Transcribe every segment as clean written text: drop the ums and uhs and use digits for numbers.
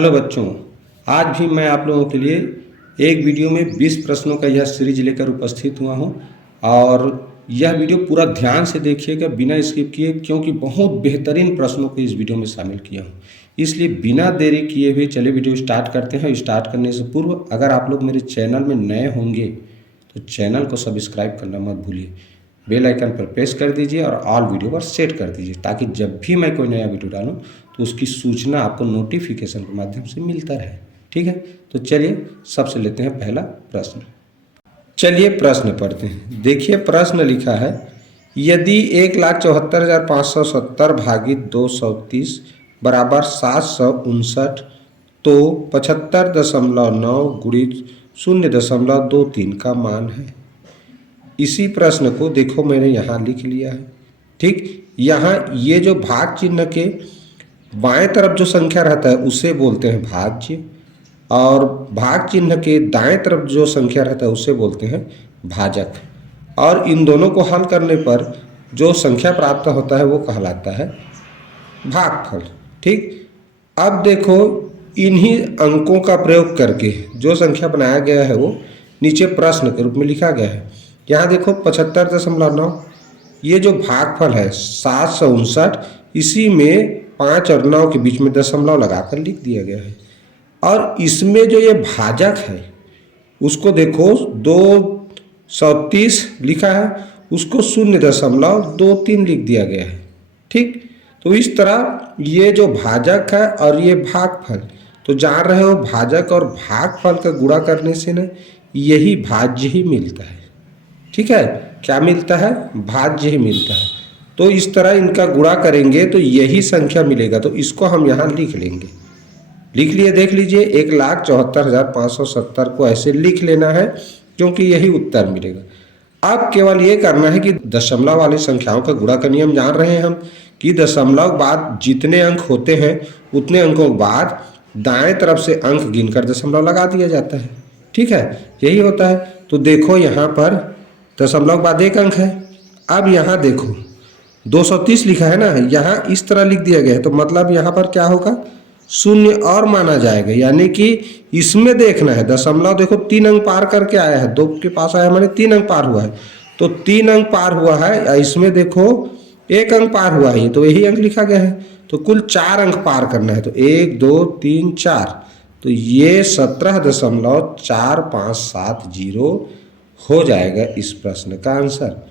Hello बच्चों, आज भी मैं आप लोगों के लिए एक वीडियो में 20 प्रश्नों का यह सीरीज लेकर उपस्थित हुआ हूं और यह वीडियो पूरा ध्यान से देखिएगा बिना स्किप किए, क्योंकि बहुत बेहतरीन प्रश्नों को इस वीडियो में शामिल किया हूं। इसलिए बिना देरी किए हुए चलिए वीडियो स्टार्ट करते हैं। स्टार्ट करने से पूर्व अगर आप लोग मेरे चैनल में नए होंगे तो चैनल को सब्सक्राइब करना मत भूलिए, बेल आइकन पर प्रेस कर दीजिए और ऑल वीडियो पर सेट कर दीजिए, ताकि जब भी मैं कोई नया वीडियो डालूं तो उसकी सूचना आपको नोटिफिकेशन के माध्यम से मिलता रहे। ठीक है, तो चलिए सबसे लेते हैं पहला प्रश्न। चलिए प्रश्न पढ़ते हैं। देखिए प्रश्न लिखा है, यदि 1,74,570 भागित 230 बराबर 759 तो 75.9 गुणित 0.23 का मान है। इसी प्रश्न को देखो मैंने यहाँ लिख लिया है। ठीक, यहाँ ये जो भाग चिन्ह के बाएं तरफ जो संख्या रहता है उसे बोलते हैं भाज्य, और भाग चिन्ह के दाएं तरफ जो संख्या रहता है उसे बोलते हैं भाजक। और इन दोनों को हल करने पर जो संख्या प्राप्त होता है वो कहलाता है भागफल। ठीक, अब देखो इन्हीं अंकों का प्रयोग करके जो संख्या बनाया गया है वो नीचे प्रश्न के रूप में लिखा गया है। यहाँ देखो 75.9, ये जो भागफल है 759, इसी में 5 और 9 के बीच में दशमलव लगाकर लिख दिया गया है। और इसमें जो ये भाजक है उसको देखो 230 लिखा है, उसको 0.23 लिख दिया गया है। ठीक, तो इस तरह ये जो भाजक है और ये भागफल, तो जान रहे हो भाजक और भागफल का गुणा करने से ना यही भाज्य ही मिलता है। ठीक है, क्या मिलता है? भाज्य ही मिलता है। तो इस तरह इनका गुणा करेंगे तो यही संख्या मिलेगा, तो इसको हम यहाँ लिख लेंगे। लिख लिए, देख लीजिए 1,74,570 को ऐसे लिख लेना है, क्योंकि यही उत्तर मिलेगा। अब केवल ये करना है कि दशमलव वाली संख्याओं का गुणा का नियम जान रहे हैं हम कि दशमलव बाद जितने अंक होते हैं उतने अंकों के बाद दाएं तरफ से अंक गिनकर दशमलव लगा दिया जाता है। ठीक है, यही होता है। तो देखो यहाँ पर दशमलव बाद एक अंक है। अब यहाँ देखो 230 लिखा है ना, यहाँ इस तरह लिख दिया गया है, तो मतलब यहाँ पर क्या होगा, शून्य और माना जाएगा। यानी कि इसमें देखना है दशमलव, देखो 3 अंक पार करके आया है, 2 के पास आया माने 3 अंक पार हुआ है, तो 3 अंक पार हुआ है। इसमें देखो 1 अंक पार हुआ है, तो यही अंक लिखा गया है। तो कुल 4 अंक पार करना है, तो 1 2 3 4, तो ये 17.4570 हो जाएगा इस प्रश्न का आंसर।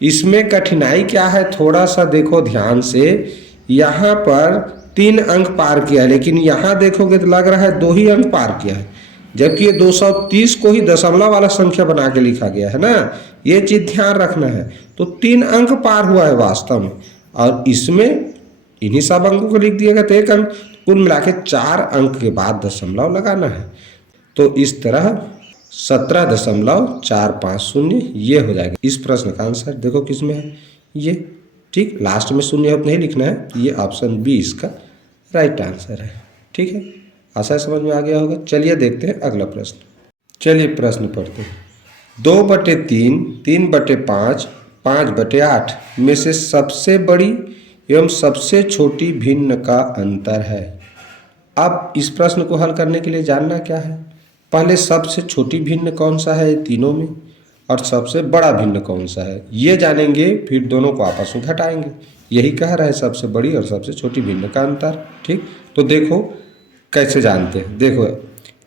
इसमें कठिनाई क्या है, थोड़ा सा देखो ध्यान से। यहाँ पर 3 अंक पार किया है, लेकिन यहाँ देखोगे तो लग रहा है 2 ही अंक पार किया है, जबकि ये 230 को ही दशमलव वाला संख्या बना के लिखा गया है ना, ये चीज ध्यान रखना है। तो 3 अंक पार हुआ है वास्तव में, और इसमें इन्हीं सब अंकों को लिख दिया गया, तो 1 अंक, कुल मिला के 4 अंक के बाद दशमलव लगाना है। तो इस तरह 17.450 ये हो जाएगा इस प्रश्न का आंसर। देखो किसमें है ये। ठीक, लास्ट में शून्य नहीं लिखना है, ये ऑप्शन बी इसका राइट आंसर है। ठीक है, आशा समझ में आ गया होगा। चलिए देखते हैं अगला प्रश्न। चलिए प्रश्न पढ़ते हैं। 2/3, 3/5, 5/8 में से सबसे बड़ी एवं सबसे छोटी भिन्न का अंतर है। अब इस प्रश्न को हल करने के लिए जानना क्या है, पहले सबसे छोटी भिन्न कौन सा है तीनों में, और सबसे बड़ा भिन्न कौन सा है ये जानेंगे, फिर दोनों को आपस में घटाएंगे। यही कह रहा है सबसे बड़ी और सबसे छोटी भिन्न का अंतर। ठीक, तो देखो कैसे जानते हैं। देखो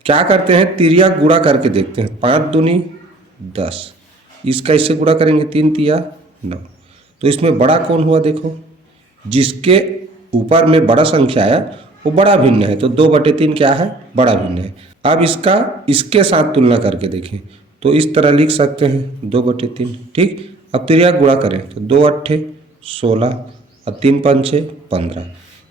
क्या करते हैं, तिरिया गुणा करके देखते हैं। 5 दूनी 10, इसका इससे गुणा करेंगे 3 तिया 9, तो इसमें बड़ा कौन हुआ, देखो जिसके ऊपर में बड़ा संख्या है वो बड़ा भिन्न है, तो 2/3 क्या है, बड़ा भिन्न है। अब इसका इसके साथ तुलना करके देखें तो इस तरह लिख सकते हैं 2/3। ठीक, अब तिरिया गुणा करें तो 2 8 16 और 3 5 15,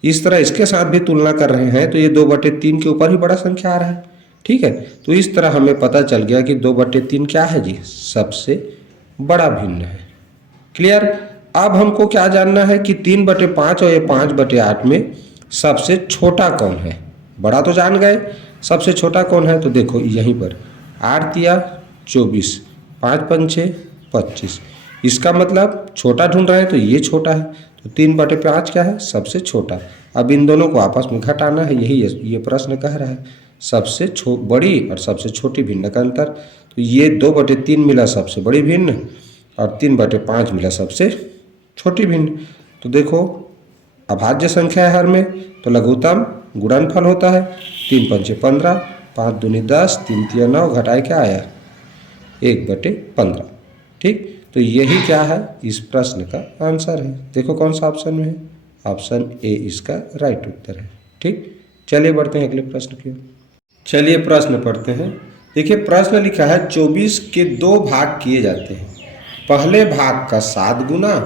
इस तरह इसके साथ भी तुलना कर रहे हैं तो ये 2/3 के ऊपर ही बड़ा संख्या आ रहा है। ठीक है, तो इस तरह हमें पता चल गया कि 2/3 क्या है जी, सबसे बड़ा भिन्न है। क्लियर। अब हमको क्या जानना है कि 3/5 और ये 5/8 में सबसे छोटा कौन है। बड़ा तो जान गए, सबसे छोटा कौन है, तो देखो यहीं पर 8 तिया 24, 5 पंचे 25, इसका मतलब छोटा ढूंढ रहे हैं तो ये छोटा है, तो 3/5 क्या है, सबसे छोटा। अब इन दोनों को आपस में घटाना है, यही ये प्रश्न कह रहा है, सबसे बड़ी और सबसे छोटी भिन्न का अंतर। तो ये 2/3 मिला सबसे बड़ी भिन्न और 3/5 मिला सबसे छोटी भिन्न। तो देखो अभाज्य संख्या है हर में, तो लघुत्तम गुणनफल होता है 3 पंचे 15, 5 दूनी 10, 3 तिया 9, घटाए क्या आया 1/15। ठीक, तो यही क्या है इस प्रश्न का आंसर है। देखो कौन सा ऑप्शन में है, ऑप्शन ए इसका राइट उत्तर है। ठीक, चलिए बढ़ते हैं अगले प्रश्न की ओर। चलिए प्रश्न पढ़ते हैं। देखिए प्रश्न लिखा है 24 के 2 भाग किए जाते हैं, पहले भाग का 7 गुना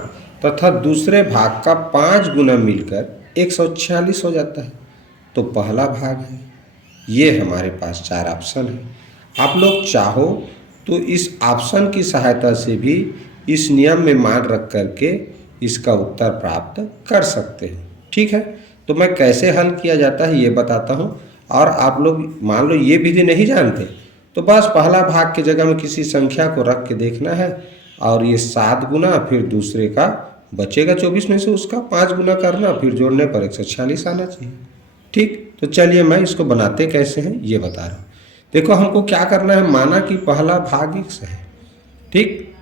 तथा दूसरे भाग का 5 गुना मिलकर 146 हो जाता है, तो पहला भाग है। ये हमारे पास 4 ऑप्शन है। आप लोग चाहो तो इस ऑप्शन की सहायता से भी इस नियम में मान रख करके इसका उत्तर प्राप्त कर सकते हैं। ठीक है, तो मैं कैसे हल किया जाता है ये बताता हूँ, और आप लोग मान लो ये विधि नहीं जानते तो बस पहला भाग की जगह में किसी संख्या को रख के देखना है, और ये 7 गुना फिर दूसरे का बचेगा 24 में से उसका 5 गुना करना, फिर जोड़ने पर 146 आना चाहिए। ठीक, तो चलिए मैं इसको बनाते कैसे हैं ये बता रहा हूँ। देखो हमको क्या करना है, माना कि पहला भाग x है। ठीक,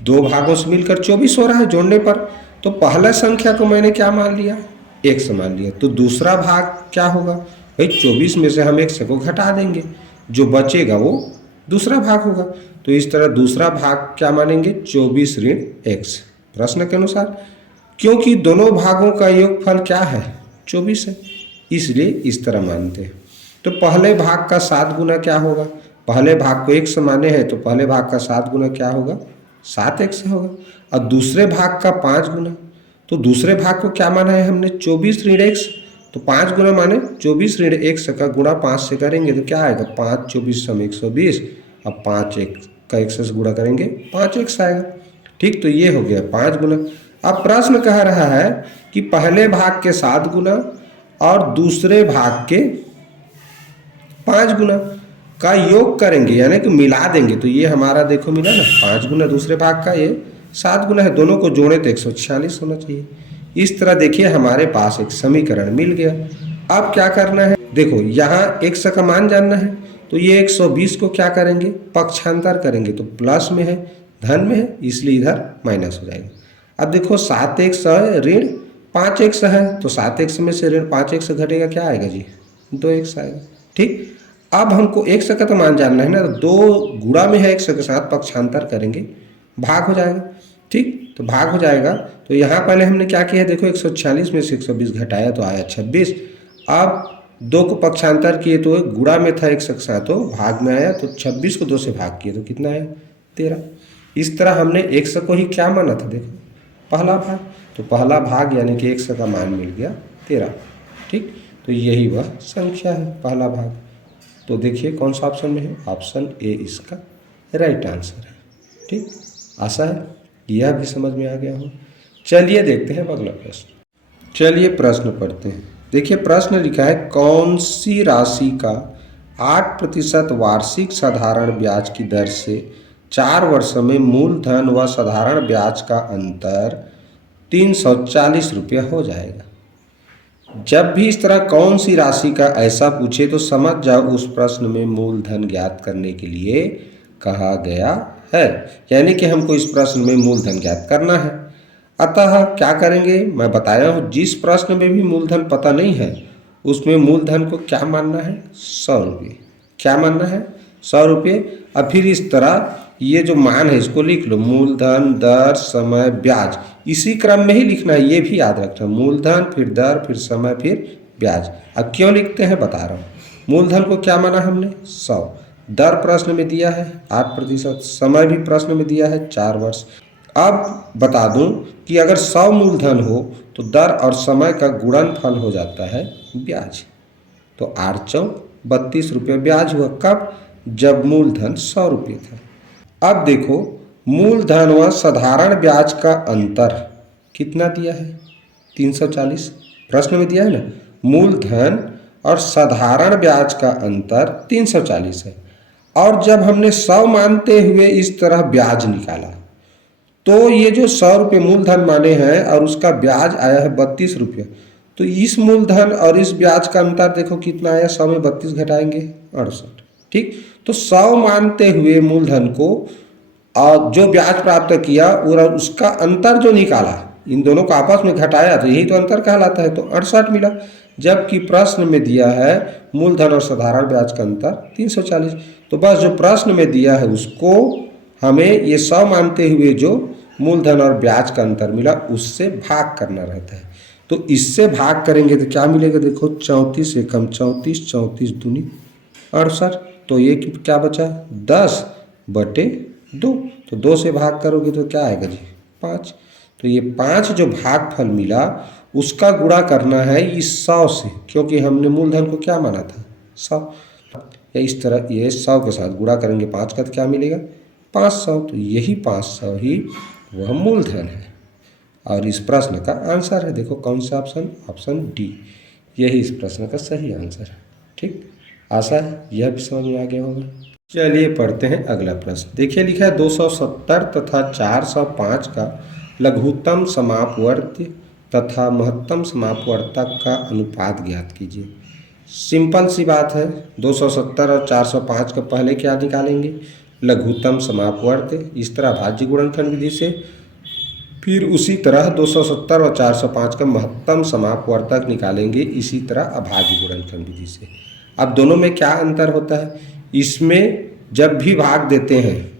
2 भागों से मिलकर 24 हो रहा है जोड़ने पर, तो पहला संख्या को मैंने क्या मान लिया, x मान लिया। तो दूसरा भाग क्या होगा भाई, 24 में से हम x को घटा देंगे, जो बचेगा वो दूसरा भाग होगा। तो इस तरह दूसरा भाग क्या मानेंगे 24 ऋण x, प्रश्न के अनुसार, क्योंकि दोनों भागों का योगफल क्या है 24 है, इसलिए इस तरह मानते हैं। तो पहले भाग का 7 गुना क्या होगा, पहले भाग को x माने हैं तो पहले भाग का 7 गुना क्या होगा 7x होगा, और दूसरे भाग का 5 गुना, तो दूसरे भाग को क्या माना है हमने 24 ऋण x, तो 5 गुना माने 24 ऋण x का गुणा 5 से करेंगे तो क्या आएगा 5 24 120, अब 5 x का x से गुणा करेंगे 5x आएगा। ठीक, तो ये हो गया 5 गुना। अब प्रश्न कह रहा है कि पहले भाग के 7 गुना और दूसरे भाग के 5 गुना का योग करेंगे, यानी कि मिला देंगे, तो ये हमारा देखो मिला ना 5 गुना दूसरे भाग का, ये 7 गुना है, दोनों को जोड़े तो 146 होना चाहिए। इस तरह देखिए हमारे पास एक समीकरण मिल गया। अब क्या करना है, देखो यहाँ x का मान जानना है, तो ये 120 को क्या करेंगे पक्षांतर करेंगे, तो प्लस में है धन में है, इसलिए इधर माइनस हो जाएगा। अब देखो 7x ऋण 5x है, तो 7x में से ऋण 5x घटेगा क्या आएगा जी 2x आएगा। ठीक, अब हमको x का तो मान जानना है ना, तो 2 गुणा में है x के साथ पक्षांतर करेंगे भाग हो जाएगा। ठीक, तो भाग हो जाएगा, तो यहाँ पहले हमने क्या किया है देखो 146 में से 120 घटाया तो आया 26। अब 2 को पक्षांतर किए तो गुणा में था x के साथ तो भाग में आया, तो 26 को 2 से भाग किए तो कितना आया 13। इस तरह हमने x को ही क्या माना था देखो पहला भाग, तो पहला भाग यानी कि x का मान मिल गया 13। ठीक, तो यही वह संख्या है पहला भाग। तो देखिए कौन सा ऑप्शन में है, ऑप्शन ए इसका राइट आंसर है। ठीक, आशा है यह भी समझ में आ गया हो। चलिए देखते हैं अगला प्रश्न। चलिए प्रश्न पढ़ते हैं। देखिए प्रश्न लिखा है कौन सी राशि का 8% वार्षिक साधारण ब्याज की दर से 4 वर्षों में मूलधन व साधारण ब्याज का अंतर 340 रुपया हो जाएगा। जब भी इस तरह कौन सी राशि का ऐसा पूछे तो समझ जाओ उस प्रश्न में मूलधन ज्ञात करने के लिए कहा गया है, यानी कि हमको इस प्रश्न में मूलधन ज्ञात करना है। अतः क्या करेंगे, मैं बताया हूँ जिस प्रश्न में भी मूलधन पता नहीं है उसमें मूलधन को क्या मानना है 100 रुपये, क्या मानना है 100 रुपये। अब फिर इस तरह ये जो मान है इसको लिख लो, मूलधन दर समय ब्याज, इसी क्रम में ही लिखना है, ये भी याद रखना, मूलधन फिर दर फिर समय फिर ब्याज। अब क्यों लिखते हैं बता रहा हूँ। मूलधन को क्या माना हमने 100, दर प्रश्न में दिया है 8%, समय भी प्रश्न में दिया है 4 वर्ष। अब बता दूं कि अगर 100 मूलधन हो तो दर और समय का गुणनफल हो जाता है ब्याज, तो 8 चौक 32 रुपये ब्याज हुआ। कब, जब मूलधन 100 रुपये था। अब देखो मूलधन व साधारण ब्याज का अंतर कितना दिया है 340, प्रश्न में दिया है ना, मूलधन और साधारण ब्याज का अंतर 340 है। और जब हमने 100 मानते हुए इस तरह ब्याज निकाला तो ये जो 100 रुपये मूलधन माने हैं और उसका ब्याज आया है 32 रुपये, तो इस मूलधन और इस ब्याज का अंतर देखो कितना आया, 100 में 32 घटाएंगे 68। ठीक, तो 100 मानते हुए मूलधन को और जो ब्याज प्राप्त किया और उसका अंतर जो निकाला, इन दोनों को आपस में घटाया, तो यही तो अंतर कहलाता है, तो 68 मिला। जबकि प्रश्न में दिया है मूलधन और साधारण ब्याज का अंतर 340। तो बस जो प्रश्न में दिया है उसको हमें ये 100 मानते हुए जो मूलधन और ब्याज का अंतर मिला उससे भाग करना रहता है। तो इससे भाग करेंगे तो क्या मिलेगा, देखो 34 एकम 34, 34 दूनी 68, तो ये क्या बचा 10/2। तो 2 से भाग करोगे तो क्या आएगा जी 5। तो ये 5 जो भागफल मिला उसका गुणा करना है इस 100 से, क्योंकि हमने मूलधन को क्या माना था 100। या इस तरह ये 100 के साथ गुणा करेंगे 5 का, तो क्या मिलेगा 500। तो यही 500 ही वह मूलधन है और इस प्रश्न का आंसर है। देखो कौन सा ऑप्शन, ऑप्शन डी, यही इस प्रश्न का सही आंसर है। ठीक, आशा है यह भी समझ में आ गया होगा। चलिए पढ़ते हैं अगला प्रश्न। देखिए लिखा है 270 तथा 405 का लघुत्तम समापवर्ती तथा महत्तम समापवर्तक का अनुपात ज्ञात कीजिए। सिंपल सी बात है, 270 और 405 का पहले क्या निकालेंगे, लघुत्तम समापवर्त, इस तरह भाज्य गुणनखंड विधि से। फिर उसी तरह 270 और 405 का महत्तम समापवर्तक निकालेंगे इसी तरह अभाज्य गुणनखंड विधि से। अब दोनों में क्या अंतर होता है, इसमें जब भी भाग देते हैं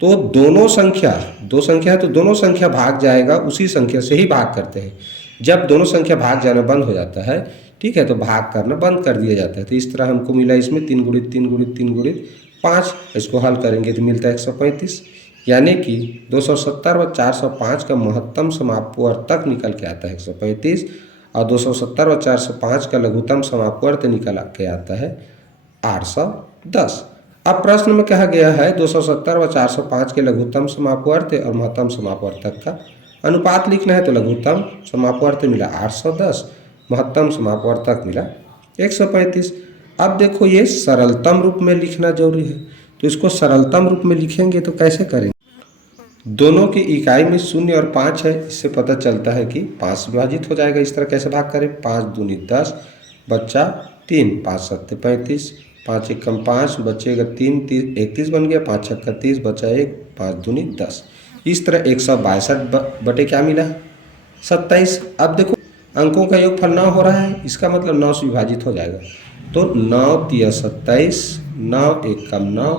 तो दोनों संख्या, दो संख्या है तो दोनों संख्या भाग जाएगा, उसी संख्या से ही भाग करते हैं। जब दोनों संख्या भाग जाना बंद हो जाता है, ठीक है, तो भाग करना बंद कर दिया जाता है। तो इस तरह हमको मिला इसमें 3 गुणित 3 गुणित 3 गुणित 5, इसको हल करेंगे तो मिलता है 135। यानी कि 270 व 405 का महत्तम समापवर्तक निकल के आता है 135 और 270 व 405 का लघुत्तम समापवर्त निकल के आता है 810। अब प्रश्न में कहा गया है 270 व 405 के लघुत्तम समापवर्त और महत्तम समापवर्तक का अनुपात लिखना है। तो लघुत्तम समापवर्त मिला 810, महत्तम समापवर्तक मिला 135। अब देखो ये सरलतम रूप में लिखना जरूरी है, तो इसको सरलतम रूप में लिखेंगे तो कैसे करेंगे, दोनों की इकाई में 0 और 5 है, इससे पता चलता है कि 5 से विभाजित हो जाएगा। इस तरह कैसे भाग करें, 5 दूनी 10 बच्चा 3, 5 सत्ते 35, 5 एकम 5 बचेगा 3, 31 बन गया, 5 छक्का 30 बचा 1, 5 दूनी 10। इस तरह 162 बटे क्या मिला 27। अब देखो अंकों का योगफल 9 हो रहा है, इसका मतलब 9 से विभाजित हो जाएगा। तो 9 तिया 27, 9 एकम 9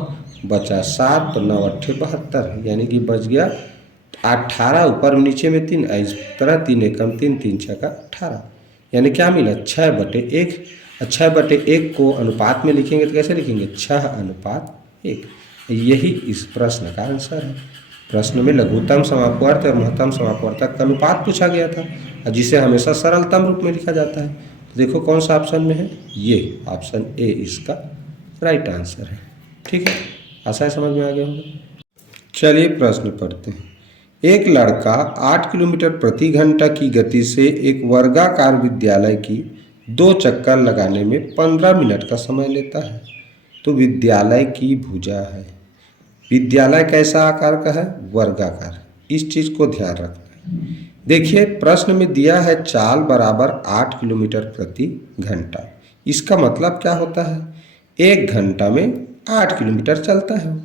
बचा 7, तो 9 अट्ठे 72, यानी कि बच गया 18, ऊपर नीचे में 3, इस तरह 3 एकम 3, 3 छक्का 18, यानी क्या मिला 6/1। 6/1 को अनुपात में लिखेंगे तो कैसे लिखेंगे 6:1। यही इस प्रश्न का आंसर है। प्रश्न में लघुत्तम समापवर्त और महत्तम समापवर्तक का अनुपात पूछा गया था, जिसे हमेशा सरलतम रूप में लिखा जाता है। तो देखो कौन सा ऑप्शन में है, ये ऑप्शन ए इसका राइट आंसर है। ठीक है, आशा है समझ में आ गया होगा। चलिए प्रश्न पढ़ते हैं। एक लड़का 8 किलोमीटर प्रति घंटा की गति से एक वर्गाकार विद्यालय की 2 चक्कर लगाने में 15 मिनट का समय लेता है। तो विद्यालय की भुजा है, विद्यालय कैसा आकार का है, वर्गाकार, इस चीज़ को ध्यान रखना है। देखिए प्रश्न में दिया है चाल बराबर 8 किलोमीटर प्रति घंटा। इसका मतलब क्या होता है, 1 घंटा में 8 किलोमीटर चलता है,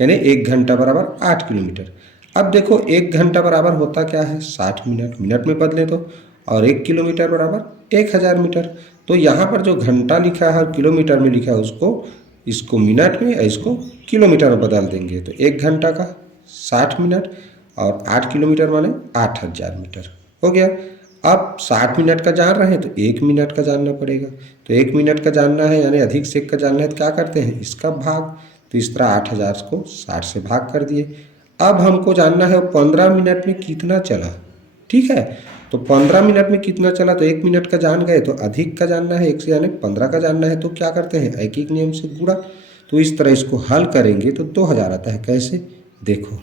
यानी 1 घंटा बराबर 8 किलोमीटर। अब देखो 1 घंटा बराबर होता क्या है 60 मिनट, मिनट में बदले तो, और 1 किलोमीटर बराबर 1000 मीटर। तो यहाँ पर जो घंटा लिखा है और किलोमीटर में लिखा है उसको, इसको मिनट में, इसको किलोमीटर में बदल देंगे। तो 1 घंटा का 60 मिनट और 8 किलोमीटर माने 8000 मीटर हो गया। अब 60 मिनट का जान रहे हैं तो 1 मिनट का जानना पड़ेगा। तो 1 मिनट का जानना है यानी अधिक से का जानना है, तो क्या करते हैं इसका भाग। तो इस तरह 8000 को 60 से भाग कर दिए। अब हमको जानना है 15 मिनट में कितना चला, ठीक है। तो 15 मिनट में कितना चला, तो 1 मिनट का जान गए, तो अधिक का जानना है 1 से, यानी 15 का जानना है, तो क्या करते हैं एक एक नियम से गुणा। तो इस तरह इसको हल करेंगे तो 2000 आता है। कैसे, देखो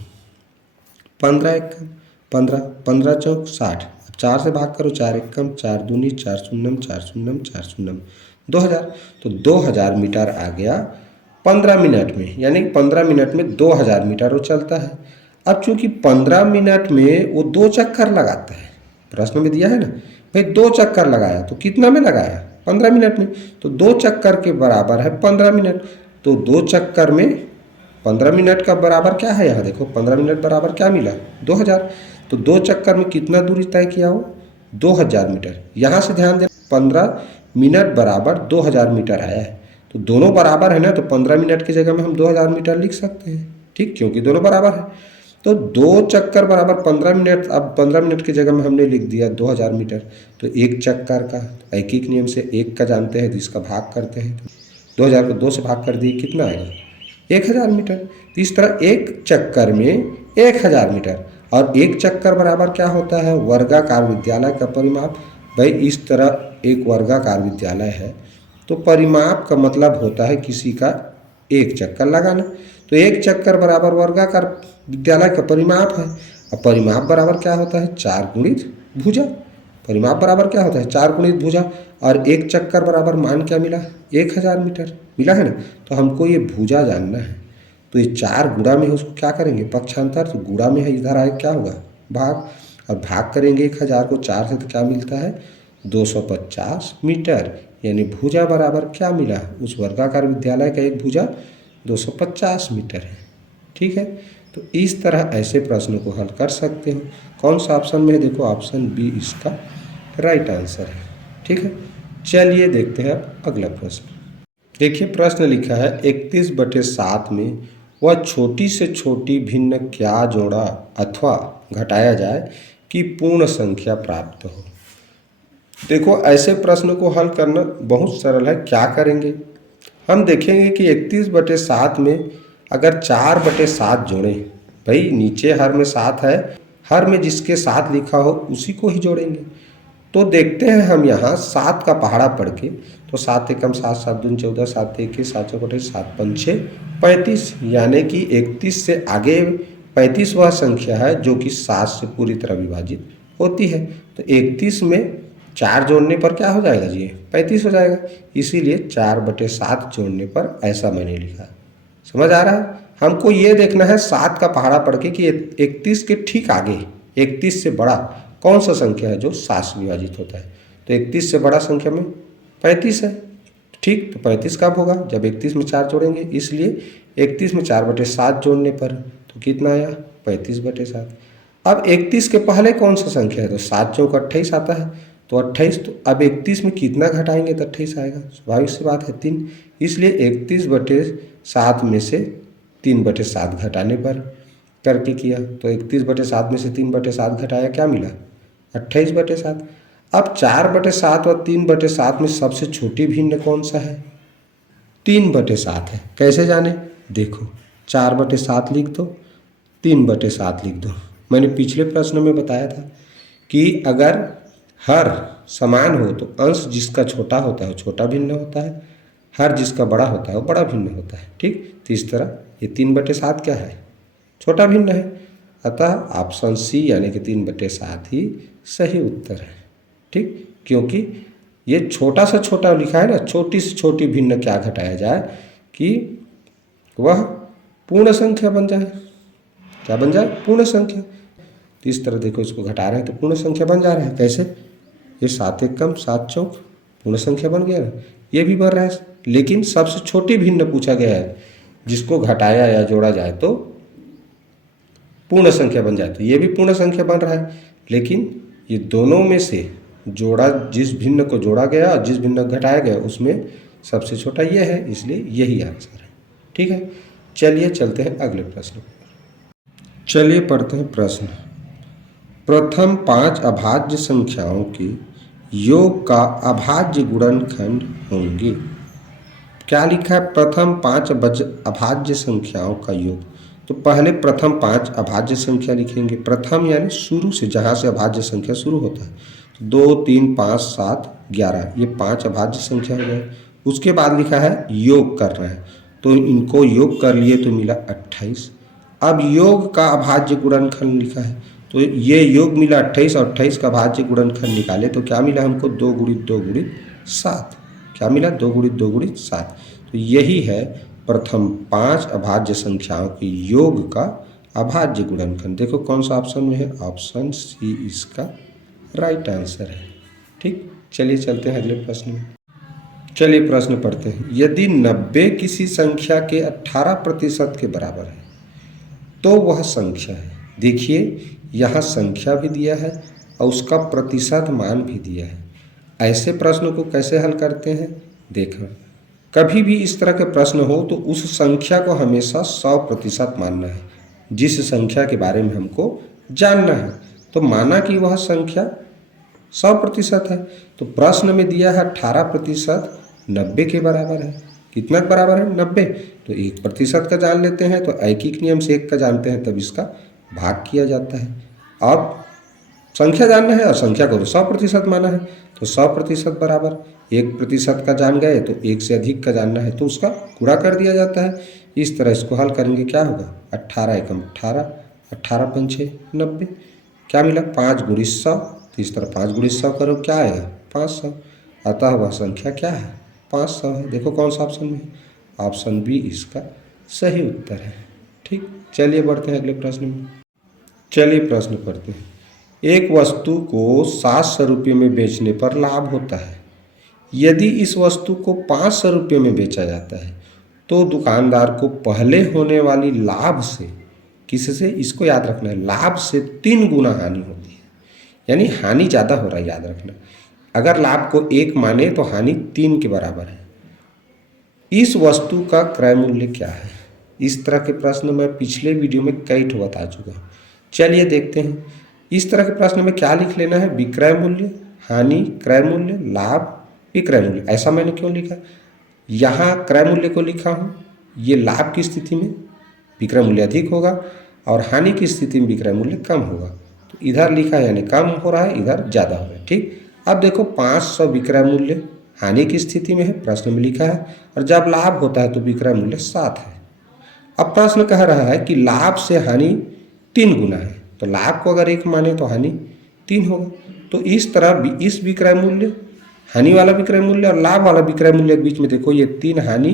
15 एकम 15, 15 चौक 60, अब 4 से भाग करो, 4 एकम 4 दूनी 4 शून्यम 4 शून्यम 4 शून्यम 2000। तो 2000 मीटर आ गया 15 मिनट में, यानी 15 मिनट में 2000 मीटर वो चलता है। अब चूंकि 15 मिनट में वो 2 चक्कर लगाता है, प्रश्न में दिया है ना भाई 2 चक्कर लगाया, तो कितना में लगाया 15 मिनट में, तो 2 चक्कर के बराबर है 15 मिनट। तो 2 चक्कर में 15 मिनट का बराबर क्या है, यहाँ देखो 15 मिनट बराबर क्या मिला 2000। तो 2 चक्कर में कितना दूरी तय किया हो 2000 मीटर। यहाँ से ध्यान दें 15 मिनट बराबर 2000 मीटर आया है, तो दोनों बराबर है ना, तो 15 मिनट की जगह में हम 2000 मीटर लिख सकते हैं, ठीक, क्योंकि दोनों बराबर है। तो 2 चक्कर बराबर 15 मिनट, अब 15 मिनट की जगह में हमने लिख दिया 2000 मीटर। तो एक चक्कर का ऐकिक नियम से एक का जानते हैं तो इसका भाग करते हैं, तो 2000 को 2 से भाग कर दिए कितना आएगा 1000 मीटर। तो इस तरह एक चक्कर में 1000 मीटर, और एक चक्कर बराबर क्या होता है वर्गाकार विद्यालय का परिमाप। भाई इस तरह एक वर्गाकार विद्यालय है, तो परिमाप का मतलब होता है किसी का एक चक्कर लगाना। तो एक चक्कर बराबर वर्गाकार विद्यालय का परिमाप है। अब परिमाप बराबर क्या होता है 4 गुणित भुजा। परिमाप बराबर क्या होता है 4 गुणित भुजा, और एक चक्कर बराबर मान क्या मिला 1000 मीटर मिला है ना। तो हमको ये भुजा जानना है, तो ये 4 गुणा में है उसको क्या करेंगे पक्षांतर, तो गुणा में है इधर आए क्या होगा भाग, और भाग करेंगे 1000 को 4 से तो क्या मिलता है 250 मीटर। यानी भुजा बराबर क्या मिला उस वर्गाकार विद्यालय का एक भुजा 250 मीटर है, ठीक है। तो इस तरह ऐसे प्रश्नों को हल कर सकते हो। कौन सा ऑप्शन में है, देखो ऑप्शन बी इसका राइट आंसर है, ठीक है। चलिए देखते हैं अब अगला प्रश्न। देखिए प्रश्न लिखा है 31/7 में वह छोटी से छोटी भिन्न क्या जोड़ा अथवा घटाया जाए कि पूर्ण संख्या प्राप्त हो। देखो ऐसे प्रश्न को हल करना बहुत सरल है। क्या करेंगे, हम देखेंगे कि 31/7 में अगर 4/7 जोड़ें, भाई नीचे हर में 7 है, हर में जिसके 7 लिखा हो उसी को ही जोड़ेंगे। तो देखते हैं हम यहाँ 7 का पहाड़ा पढ़ के, तो 7 एकम 7, 7 दूनी 14, 7 21, 7 चौक 28, 7 पंचे 35, यानी कि 31 से आगे 35 वह संख्या है जो कि 7 से पूरी तरह विभाजित होती है। तो 31 में 4 जोड़ने पर क्या हो जाएगा जी 35 हो जाएगा, इसीलिए 4/7 जोड़ने पर ऐसा मैंने लिखा। समझ आ रहा है। हमको ये देखना है 7 का पहाड़ा पढ़ के कि 31 के ठीक आगे 31 से बड़ा कौन सा संख्या है जो 7 से विभाजित होता है। तो 31 से बड़ा संख्या में 35 है, ठीक। तो 35 कब होगा जब 31 में 4 जोड़ेंगे, इसलिए 31 में 4/7 जोड़ने पर तो कितना आया 35/7। अब 31 के पहले कौन सा संख्या है, तो 7 चौक 28 आता है, तो 28। तो अब 31 में कितना घटाएंगे तो 28 आएगा, स्वाभाविक सी बात है 3, इसलिए 31/7 में से 3/7 घटाने पर करके किया। तो 31/7 में से 3/7 घटाया क्या मिला 28/7। अब 4/7 और 3/7 में सबसे छोटी भिन्न कौन सा है 3/7 है। कैसे जाने, देखो 4/7 लिख दो, 3/7 लिख दो। मैंने पिछले प्रश्न में बताया था कि अगर हर समान हो तो अंश जिसका छोटा होता है वो छोटा भिन्न होता है, हर जिसका बड़ा होता है वो बड़ा भिन्न होता है, ठीक। तो इस तरह ये 3/7 क्या है छोटा भिन्न है, अतः ऑप्शन सी यानी कि 3/7 ही सही उत्तर है, ठीक। क्योंकि ये छोटा से छोटा लिखा है ना, छोटी से छोटी भिन्न क्या घटाया जाए कि वह पूर्ण संख्या बन जाए, क्या बन जाए पूर्ण संख्या। तो इस तरह देखो इसको घटा रहे हैं तो पूर्ण संख्या बन जा रहा है। कैसे, ये 7 एकम 7 चौक पूर्ण संख्या बन गया ना, ये भी बन रहा है, लेकिन सबसे छोटी भिन्न पूछा गया है जिसको घटाया या जोड़ा जाए तो पूर्ण संख्या बन जाए, तो ये भी पूर्ण संख्या बन रहा है। लेकिन ये दोनों में से जोड़ा, जिस भिन्न को जोड़ा गया और जिस भिन्न को घटाया गया उसमें सबसे छोटा ये है, इसलिए यही आंसर है, ठीक है। चलिए चलते हैं अगले प्रश्न पर। चलिए पढ़ते हैं प्रश्न। प्रथम 5 अभाज्य संख्याओं के योग का अभाज्य गुणनखंड होंगे। क्या लिखा है, प्रथम 5 अभाज्य संख्याओं का योग। तो पहले प्रथम 5 अभाज्य संख्या लिखेंगे। प्रथम यानी शुरू से, जहाँ से अभाज्य संख्या शुरू होता है, तो 2 3 5 7 11 ये 5 अभाज्य संख्या हो गए। उसके बाद लिखा है योग कर रहे हैं, तो इनको योग कर लिए तो मिला 28। अब योग का अभाज्य गुणनखंड लिखा है, तो ये योग मिला 28 और 28 का अभाज्य गुणनखंड निकाले तो क्या मिला हमको 2 × 2 × 7। क्या मिला 2 × 2 × 7। तो यही है प्रथम 5 अभाज्य संख्याओं के योग का अभाज्य गुणनखंड। देखो कौन सा ऑप्शन में है, ऑप्शन सी इसका राइट आंसर है। ठीक, चलिए चलते हैं अगले प्रश्न में। चलिए प्रश्न पढ़ते हैं। यदि 90 किसी संख्या के 18% के बराबर है तो वह संख्या है। देखिए यहाँ संख्या भी दिया है और उसका प्रतिशत मान भी दिया है। ऐसे प्रश्नों को कैसे हल करते हैं, देखो कभी भी इस तरह के प्रश्न हो तो उस संख्या को हमेशा 100% मानना है जिस संख्या के बारे में हमको जानना है। तो माना कि वह संख्या 100% है, तो प्रश्न में दिया है 18% 90 के बराबर है। कितना के बराबर है, 90। तो 1% का जान लेते हैं, तो ऐकिक नियम से 1 का जानते हैं तब इसका भाग किया जाता है। अब संख्या जानना है और संख्या को तो 100% माना है, तो 100% बराबर 1% का जान गए तो 1 से अधिक का जानना है तो उसका गुणा कर दिया जाता है। इस तरह इसको हल करेंगे क्या होगा, 18 एकम 18, 18 पंचे 90, क्या मिला 5 गुणित 100। तो इस तरह 5 गुणित 100 करो, क्या आएगा 500। अतः वह संख्या क्या है, 500 है। देखो कौन सा ऑप्शन में है, ऑप्शन बी इसका सही उत्तर है। ठीक, चलिए बढ़ते हैं अगले प्रश्न में। चलिए प्रश्न पढ़ते हैं। एक वस्तु को 700 रुपये में बेचने पर लाभ होता है। यदि इस वस्तु को 500 रुपये में बेचा जाता है तो दुकानदार को पहले होने वाली लाभ से, किससे, इसको याद रखना है, लाभ से 3 गुना हानि होती है। यानी हानि ज़्यादा हो रहा है, याद रखना। अगर लाभ को 1 माने तो हानि 3 के बराबर है। इस वस्तु का क्रय मूल्य क्या है। इस तरह के प्रश्न मैं पिछले वीडियो में कई ठो बता चुका हूँ। चलिए देखते हैं। इस तरह के प्रश्न में क्या लिख लेना है, विक्रय मूल्य, हानि, क्रय मूल्य, लाभ, विक्रय मूल्य। ऐसा मैंने क्यों लिखा, यहाँ क्रय मूल्य को लिखा हूँ, ये लाभ की स्थिति में विक्रय मूल्य अधिक होगा और हानि की स्थिति में विक्रय मूल्य कम होगा। तो इधर लिखा है यानी कम हो रहा है, इधर ज़्यादा हो रहा है। ठीक, अब देखो 500 विक्रय मूल्य हानि की स्थिति में है, प्रश्न में लिखा है, और जब लाभ होता है तो विक्रय मूल्य 7 है। अब प्रश्न कह रहा है कि लाभ से हानि 3 गुना है, तो लाभ को अगर 1 माने तो हानि 3 होगा। तो इस तरह इस विक्रय मूल्य, हानि वाला विक्रय मूल्य और लाभ वाला विक्रय मूल्य के बीच में देखो ये 3 हानि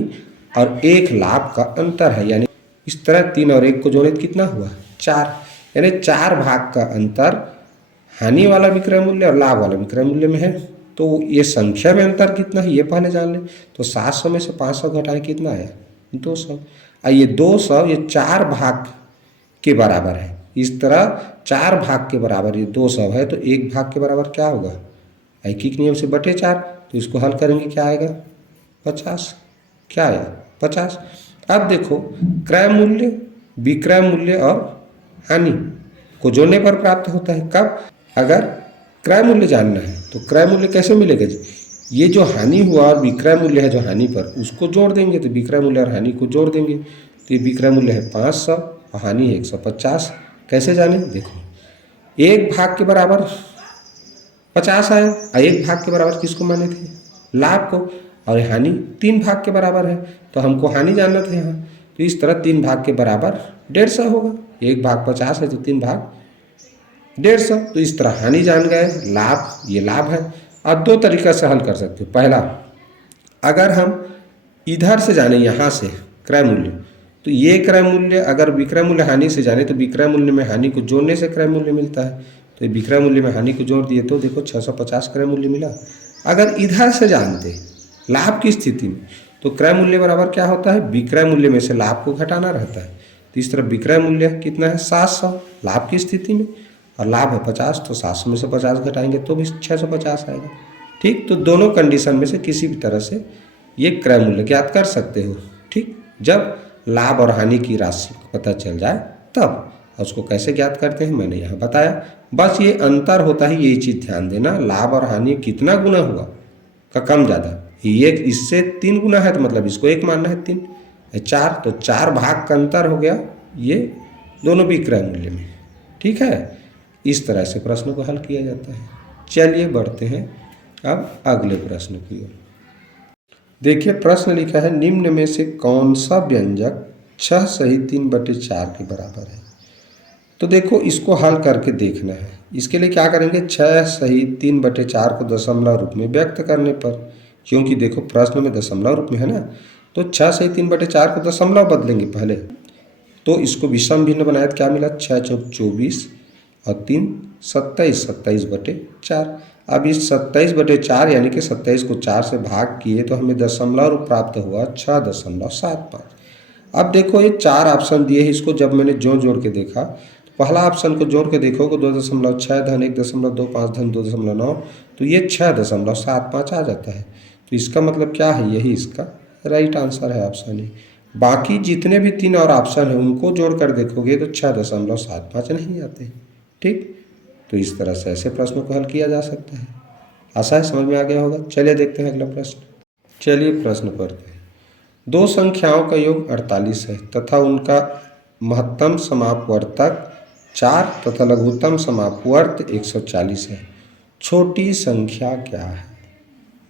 और 1 लाभ का अंतर है। यानी इस तरह 3 और 1 को जोड़े तो कितना हुआ, 4। यानी 4 भाग का अंतर हानि वाला विक्रय मूल्य और लाभ वाला विक्रय मूल्य में है। तो ये संख्या में अंतर कितना है ये पहले जान लें। तो 700 में से 500 घटाएं, कितना आया, 200। ये 200 ये 4 भाग के बराबर है। इस तरह 4 भाग के बराबर ये 200 है, तो 1 भाग के बराबर क्या होगा, ऐकिक नियम से बटे 4। तो इसको हल करेंगे, क्या आएगा 50। क्या आया 50। अब देखो क्रय मूल्य, विक्रय मूल्य और हानि को जोड़ने पर प्राप्त होता है। कब, अगर क्रय मूल्य जानना है तो क्रय मूल्य कैसे मिलेगा जी, ये जो हानि हुआ और विक्रय मूल्य है जो हानि पर, उसको जोड़ देंगे तो विक्रय मूल्य और हानि को जोड़ देंगे। तो ये विक्रय मूल्य है 500 और हानि है 150। कैसे जाने, देखो 1 भाग के बराबर 50 आया और 1 भाग के बराबर किसको माने थे, लाभ को, और हानि 3 भाग के बराबर है तो हमको हानि जानना था यहाँ। तो इस तरह 3 भाग के बराबर 150 होगा। 1 भाग 50 है तो 3 भाग 150। तो इस तरह हानि जान गए, लाभ ये लाभ है। अब 2 तरीका से हल कर सकते हो। पहला, अगर हम इधर से जाने यहाँ से क्रय मूल्य, तो ये क्रय मूल्य अगर विक्रय मूल्य हानि से जाने तो विक्रय मूल्य में हानि को जोड़ने से क्रय मूल्य मिलता है। तो ये विक्रय मूल्य में हानि को जोड़ दिए तो देखो 650 क्रय मूल्य मिला। अगर इधर से जानते लाभ की स्थिति में तो क्रय मूल्य बराबर क्या होता है, विक्रय मूल्य में से लाभ को घटाना रहता है। तो इस तरह विक्रय मूल्य कितना है 700 लाभ की स्थिति में, और लाभ है 50, तो 700 में से 50 घटाएंगे तो भी 650 आएगा। ठीक, तो दोनों कंडीशन में से किसी भी तरह से ये क्रय मूल्य ज्ञात कर सकते हो। ठीक, जब लाभ और हानि की राशि पता चल जाए तब। उसको कैसे ज्ञात करते हैं मैंने यहाँ बताया। बस ये अंतर होता है, यही चीज़ ध्यान देना, लाभ और हानि कितना गुना हुआ का कम ज़्यादा। ये इससे 3 गुना है तो मतलब इसको 1 मानना है, 3 4, तो 4 भाग का अंतर हो गया ये दोनों विक्रय मूल्य में। ठीक है, इस तरह से प्रश्न को हल किया जाता है। चलिए बढ़ते हैं अब अगले प्रश्न की ओर। देखिए प्रश्न लिखा है, निम्न में से कौन सा व्यंजक 6 सही 3/4 के बराबर है। तो देखो इसको हल करके देखना है। इसके लिए क्या करेंगे, 6 सही 3/4 को दशमलव रूप में व्यक्त करने पर, क्योंकि देखो प्रश्न में दशमलव रूप में है ना, तो 6 सही 3/4 को दशमलव बदलेंगे पहले। तो इसको विषम भिन्न बनाया तो क्या मिला, 6 चौक 24 और 3 27, 27/4। अब इस 27/4 यानी कि 27 को 4 से भाग किए तो हमें दशमलव प्राप्त हुआ 6.75। अब देखो ये 4 ऑप्शन दिए हैं, इसको जब मैंने जोड़ के देखा तो पहला ऑप्शन को जोड़ के देखोगे 2.6 धन 1.25 धन 2.9, तो ये 6.75 आ जाता है। तो इसका मतलब क्या है, यही इसका राइट आंसर है, ऑप्शन ए। बाकी जितने भी 3 और ऑप्शन है उनको जोड़ कर देखोगे तो 6.75 नहीं आते। ठीक, तो इस तरह से ऐसे प्रश्नों को हल किया जा सकता है। आशा है समझ में आ गया होगा। चलिए देखते हैं अगला प्रश्न। चलिए प्रश्न पढ़ते हैं। दो संख्याओं का योग 48 है तथा उनका महत्तम समापवर्तक 4 तथा लघुत्तम समापवर्त 140 है। छोटी संख्या क्या है?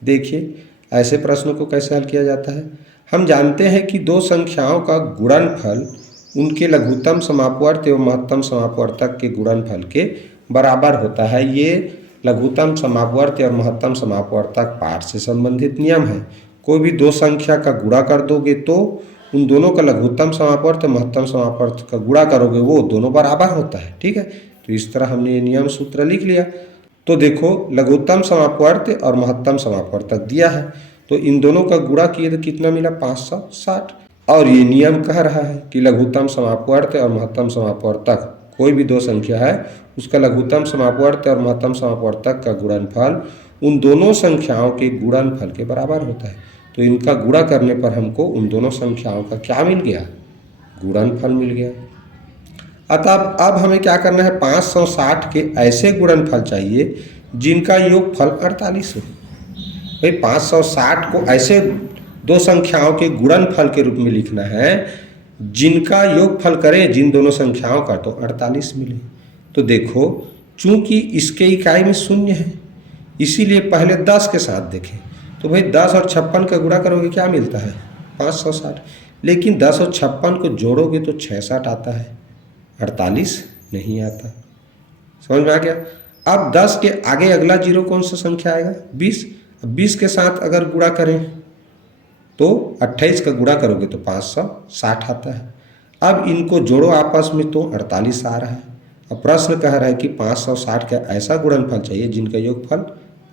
देखिए ऐसे प्रश्नों को कैसे हल किया जाता है। हम जानते हैं कि दो संख्याओं का गुणनफल उनके लघुत्तम समापवर्त एवं महत्तम समापवर्तक के गुणनफल के बराबर होता है। ये लघुत्तम समापवर्त और महत्तम समापवर्तक पाठ से संबंधित नियम है। कोई भी दो संख्या का गुणा कर दोगे तो उन दोनों का लघुत्तम समापवर्त महत्तम समापवर्त का गुणा करोगे वो दोनों बराबर होता है। ठीक है, तो इस तरह हमने ये नियम सूत्र लिख लिया। तो देखो लघुत्तम समापवर्त और महत्तम समापवर्तक दिया है, तो इन दोनों का गुणा किए तो कितना मिला, 560। और ये नियम कह रहा है कि लघुत्तम समापवर्त और महत्तम समापवर्तक कोई भी दो संख्या है उसका लघुत्तम समापवर्त और महत्तम समापवर्तक का गुणनफल उन दोनों संख्याओं के गुणनफल के बराबर होता है। तो इनका गुणा करने पर हमको उन दोनों संख्याओं का क्या मिल गया, गुणनफल मिल गया। अतः अब हमें क्या करना है, 560 के ऐसे गुणनफल चाहिए जिनका योगफल 48 हो। भाई 560 को ऐसे दो संख्याओं के गुणनफल के रूप में लिखना है जिनका योगफल करें जिन दोनों संख्याओं का तो 48 मिले। तो देखो चूंकि इसके इकाई में शून्य है इसीलिए पहले 10 के साथ देखें। तो भाई 10 और 56 का गुणा करोगे क्या मिलता है, 560। लेकिन 10 और 56 को जोड़ोगे तो 66 आता है, 48 नहीं आता। समझ में आ गया। अब 10 के आगे अगला जीरो कौन सा संख्या आएगा, 20। अब 20 के साथ अगर गुणा करें तो 28 का गुणा करोगे तो 560 आता है। अब इनको जोड़ो आपस में तो 48 आ रहा है। अब प्रश्न कह रहा है कि 560 का ऐसा गुणनफल चाहिए जिनका योगफल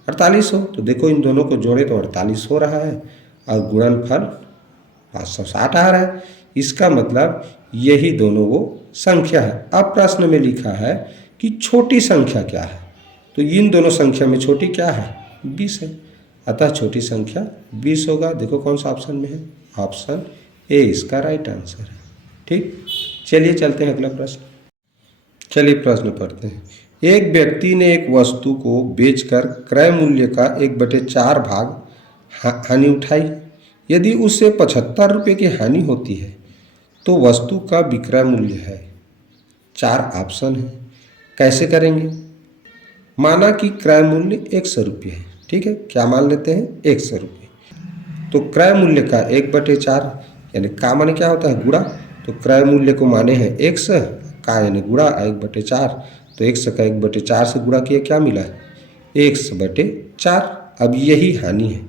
48 हो। तो देखो इन दोनों को जोड़े तो 48 हो रहा है और गुणनफल 560 आ रहा है। इसका मतलब यही दोनों वो संख्या है। अब प्रश्न में लिखा है कि छोटी संख्या क्या है, तो इन दोनों संख्या में छोटी क्या है, 20 है। अतः छोटी संख्या 20 होगा। देखो कौन सा ऑप्शन में है, ऑप्शन ए इसका राइट आंसर है। ठीक, चलिए चलते हैं अगला प्रश्न। चलिए प्रश्न पढ़ते हैं। एक व्यक्ति ने एक वस्तु को बेचकर क्रय मूल्य का 1/4 भाग हानि उठाई। यदि उससे 75 रुपये की हानि होती है तो वस्तु का विक्रय मूल्य है। 4 ऑप्शन है, कैसे करेंगे। माना कि क्रय मूल्य 100 रुपये है। ठीक है, क्या मान लेते हैं, 100 रुपये। तो क्रय मूल्य का 1/4 यानी का माने क्या होता है, गुणा। तो क्रय मूल्य को माने हैं 100, का यानी गुणा 1/4। तो 100 का 1/4 से गुणा किया क्या मिला, 100/4। अब यही हानि है।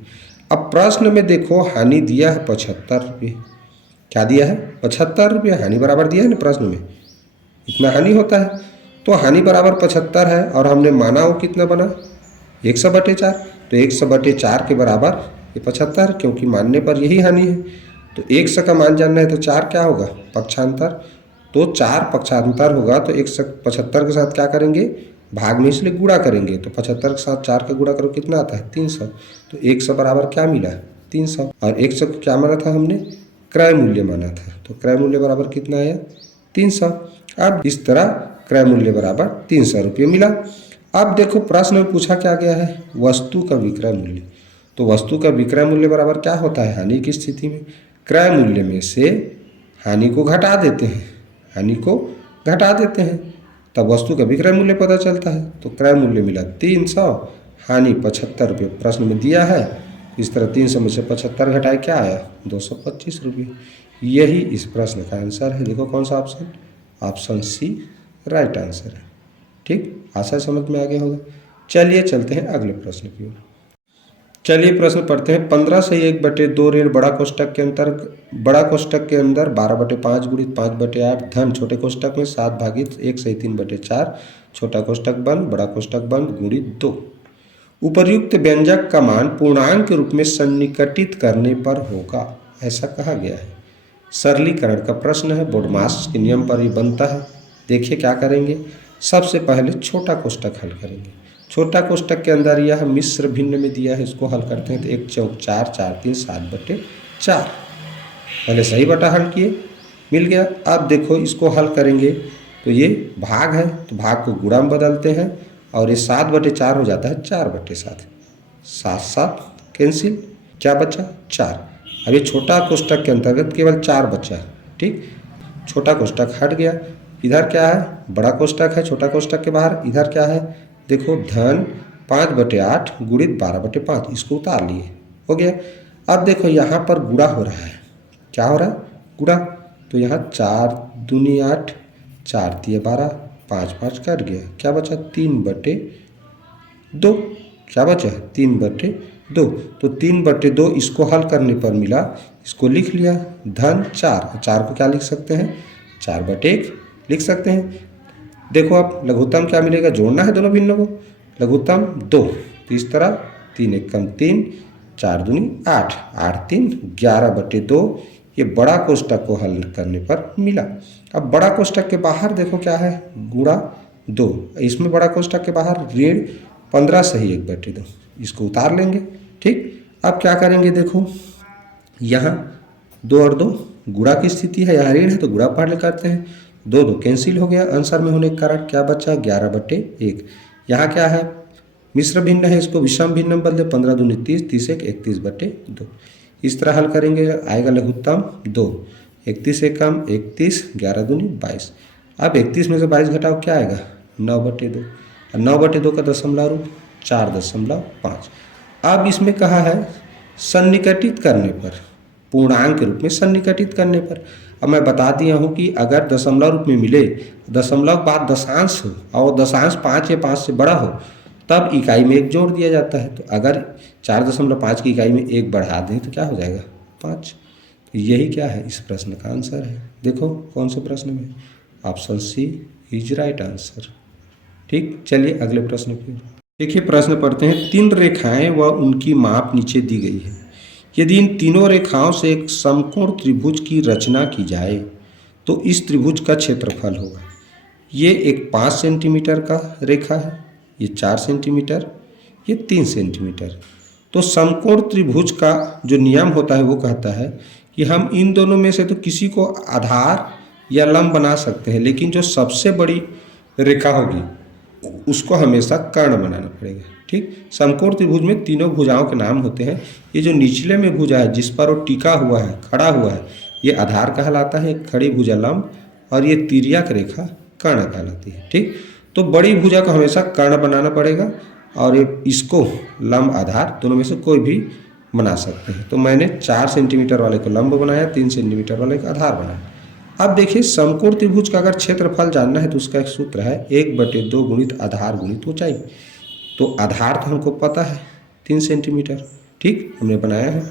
अब प्रश्न में देखो हानि दिया है 75 रुपये। क्या दिया है, 75 रुपये हानि बराबर दिया है ना, प्रश्न में इतना हानि होता है। तो हानि बराबर 75 है और हमने माना वो कितना बना, 100/4। तो 100/4 के बराबर ये 75, क्योंकि मानने पर यही हानि है। तो 100 का मान जानना है तो 4 क्या होगा, पक्षांतर। तो 4 पक्षांतर होगा तो 175 के साथ क्या करेंगे, भाग में इसलिए गुणा करेंगे। तो 75 के साथ 4 का गुणा करो कितना आता है, 300। तो 100 बराबर क्या मिला, 300। और 100 को क्या माना था हमने, क्रय मूल्य माना था। तो क्रय मूल्य बराबर कितना आया, 300। अब इस तरह क्रय मूल्य बराबर 300 रुपये मिला। अब देखो प्रश्न में पूछा क्या गया है, वस्तु का विक्रय मूल्य। तो वस्तु का विक्रय मूल्य बराबर क्या होता है, हानि की स्थिति में क्रय मूल्य में से हानि को घटा देते हैं, हानि को घटा देते हैं तब वस्तु का विक्रय मूल्य पता चलता है। तो क्रय मूल्य मिला 300, हानि 75 रुपये प्रश्न में दिया है। इस तरह 300 में से 75 घटाए क्या आया, 225 रुपये। यही इस प्रश्न का आंसर है। देखो कौन सा option, option C right answer है। ठीक, आशा समझ में आ गया होगा। चलिए चलते हैं अगले प्रश्न की ओर। चलिए प्रश्न पढ़ते हैं। 15 से 1/2 ऋण बड़ा कोष्टक के अंदर 12/5 गुणित 5/8 धन छोटे कोष्टक में 7 भागित 1 से 3/4 छोटा कोष्टक बंद बड़ा कोष्टक बंद गुणित 2। उपर्युक्त व्यंजक का मान पूर्णांक के रूप में सन्निकटित करने पर होगा, ऐसा कहा गया है। सरलीकरण का प्रश्न है, बोडमास के नियम पर ही बनता है। देखिए क्या करेंगे। सबसे पहले छोटा कोष्टक हल करेंगे। छोटा कोष्टक के अंदर यह मिश्र भिन्न में दिया है, इसको हल करते हैं तो 1 चौक 4 4 3 7/4। पहले सही बटा हल किए, मिल गया। अब देखो इसको हल करेंगे तो ये भाग है तो भाग को गुणा में बदलते हैं और ये 7/4 हो जाता है 4/7। 7 7 कैंसिल, क्या बचा 4। अब ये छोटा कोष्टक के अंतर्गत केवल 4 बचा, ठीक। छोटा कोष्टक हट गया। इधर क्या है, बड़ा कोष्टक है छोटा कोष्टक के बाहर। इधर क्या है देखो, धन 5/8 गुणित 12/5, इसको उतार लिए, हो गया। अब देखो यहाँ पर गुणा हो रहा है, क्या हो रहा है गुणा, तो यहाँ 4 दूनी 8 4 तिये 12 5 5 कट गया, क्या बचा 3/2। क्या बचा 3/2। तो 3/2 इसको हल करने पर मिला, इसको लिख लिया धन 4। 4 को क्या लिख सकते हैं 4/1 लिख सकते हैं। देखो अब लघुत्तम क्या मिलेगा, जोड़ना है दोनों भिन्नों को, लघुत्तम 2 तो इस तरह 3 एकम 3 4 दूनी 8 8 3 11/2 ये बड़ा कोष्टक को हल करने पर मिला। अब बड़ा कोष्टक के बाहर देखो क्या है गुणा 2, इसमें बड़ा कोष्टक के बाहर ऋण 15 से ही 1/2, इसको उतार लेंगे, ठीक। अब क्या करेंगे देखो, यहाँ 2 और 2 गुणा की स्थिति है, यहाँ ऋण है तो गुणा पढ़ करते हैं। 2 2 कैंसिल हो गया आंसर में होने के कारण, क्या बचा 11/1। यहाँ क्या है मिश्र भिन्न है, इसको विषम भिन्न में बदले 15 दूनी 30 30 1 31/2। इस तरह हल करेंगे, आएगा लघुत्तम 2 31 एकम 31 11 दूनी 22। अब 31 में से 22 घटाओ क्या आएगा 9/2, 9/2 का दशमलव रूप 4.5। अब इसमें कहा है सन्निकटित करने पर, पूर्णांक के रूप में सन्निकटित करने पर। अब मैं बता दिया हूँ कि अगर दशमलव रूप में मिले, दशमलव बाद दशांश हो और दशांश 5 या 5 से बड़ा हो तब इकाई में 1 जोड़ दिया जाता है। तो अगर 4.5 की इकाई में 1 बढ़ा दें तो क्या हो जाएगा 5। तो यही क्या है इस प्रश्न का आंसर है। देखो कौन से प्रश्न में, option C is right answer, ठीक। चलिए अगले प्रश्न की। देखिए प्रश्न पढ़ते हैं। 3 रेखाएं व उनकी माप नीचे दी गई है। यदि इन तीनों रेखाओं से एक समकोण त्रिभुज की रचना की जाए तो इस त्रिभुज का क्षेत्रफल होगा। ये एक 5 सेंटीमीटर का रेखा है, ये 4 सेंटीमीटर, ये 3 सेंटीमीटर। तो समकोण त्रिभुज का जो नियम होता है वो कहता है कि हम इन दोनों में से तो किसी को आधार या लंब बना सकते हैं, लेकिन जो सबसे बड़ी रेखा होगी उसको हमेशा कर्ण बनाना पड़ेगा, ठीक। समकोण त्रिभुज में तीनों भुजाओं के नाम होते हैं। ये जो निचले में भुजा है जिस पर वो टिका हुआ है, खड़ा हुआ है, ये आधार कहलाता है, खड़ी भुजा लंब, और ये तिर्यक रेखा कर्ण कहलाती है, ठीक। तो बड़ी भुजा को हमेशा कर्ण बनाना पड़ेगा और ये इसको लंब आधार दोनों में से कोई भी बना सकते हैं। तो मैंने 4 सेंटीमीटर वाले को लंब बनाया, 3 सेंटीमीटर वाले को आधार बनाया। अब देखिए समकोण त्रिभुज का अगर क्षेत्रफल जानना है तो उसका एक सूत्र है 1/2 गुणित आधार गुणित ऊंचाई। तो आधार तो हमको पता है 3 सेंटीमीटर, ठीक, हमने बनाया है,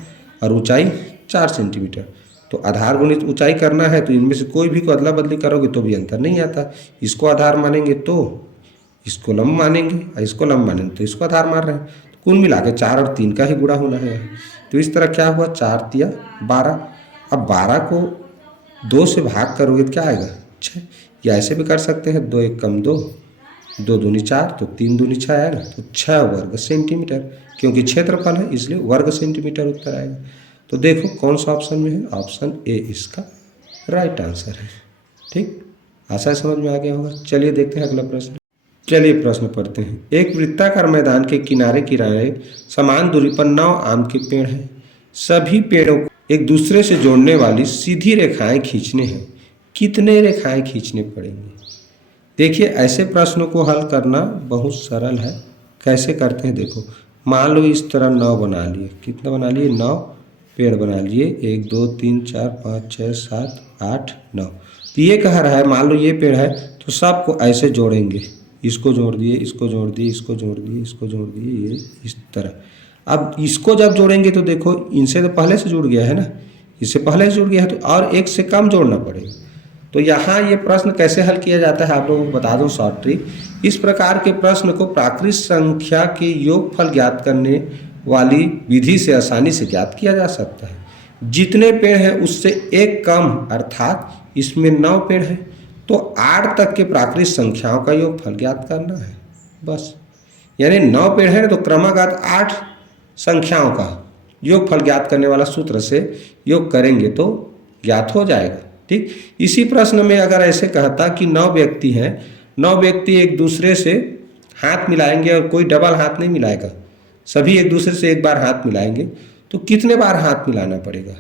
और ऊंचाई 4 सेंटीमीटर। तो आधार गुणित ऊंचाई करना है तो इनमें से कोई भी को अदला बदली करोगे तो भी अंतर नहीं आता। इसको आधार मानेंगे तो इसको लंब मानेंगे, और इसको लंब मानेंगे तो इसको आधार मान रहे हैं। तो कुल मिला के 4 और 3 का ही गुणा होना है। तो इस तरह क्या हुआ 4 तिया 12। अब 12 को 2 से भाग करोगे तो क्या आएगा 6, या ऐसे भी कर सकते हैं 2 एकम 2 2 दूनी 4 तो 3 दूनी 6 आएगा, तो 6 वर्ग सेंटीमीटर, क्योंकि क्षेत्रफल है इसलिए वर्ग सेंटीमीटर उत्तर आएगा। तो देखो कौन सा ऑप्शन में है, ऑप्शन ए इसका राइट आंसर है, ठीक। आशा समझ में आ गया होगा। चलिए देखते हैं अगला प्रश्न। चलिए प्रश्न पढ़ते हैं। एक वृत्ताकार मैदान के किनारे किनारे समान दूरी पर 9 आम के पेड़ हैं। सभी पेड़ों को एक दूसरे से जोड़ने वाली सीधी रेखाएं खींचने हैं, कितने रेखाएं खींचने पड़ेंगी। देखिए ऐसे प्रश्नों को हल करना बहुत सरल है। कैसे करते हैं देखो, मान लो इस तरह 9 बना लिए, कितना बना लिए 9 पेड़ बना लिए, 1 2 3 4 5 6 7 8 9। तो ये कह रहा है मान लो ये पेड़ है तो सबको ऐसे जोड़ेंगे, इसको जोड़ दिए, इसको जोड़ दिए, इसको जोड़ दिए, इसको जोड़ दिए, ये इस तरह। अब इसको जब जोड़ेंगे तो देखो इनसे तो पहले से जुड़ गया है ना, इससे पहले से जुड़ गया है, तो और एक से कम जोड़ना पड़ेगा। तो यहाँ ये प्रश्न कैसे हल किया जाता है आप लोगों को बता दूं शॉर्ट ट्रिक। इस प्रकार के प्रश्न को प्राकृत संख्या के योगफल ज्ञात करने वाली विधि से आसानी से ज्ञात किया जा सकता है। जितने पेड़ हैं उससे एक कम, अर्थात इसमें 9 पेड़ हैं तो 8 तक के प्राकृत संख्याओं का योगफल ज्ञात करना है बस। यानी 9 पेड़ है तो क्रमागत 8 संख्याओं का योगफल ज्ञात करने वाला सूत्र से योग करेंगे तो ज्ञात हो जाएगा। ठीक, इसी प्रश्न में अगर ऐसे कहता कि 9 व्यक्ति हैं, 9 व्यक्ति एक दूसरे से हाथ मिलाएंगे और कोई डबल हाथ नहीं मिलाएगा, सभी एक दूसरे से एक बार हाथ मिलाएंगे, तो कितने बार हाथ मिलाना पड़ेगा?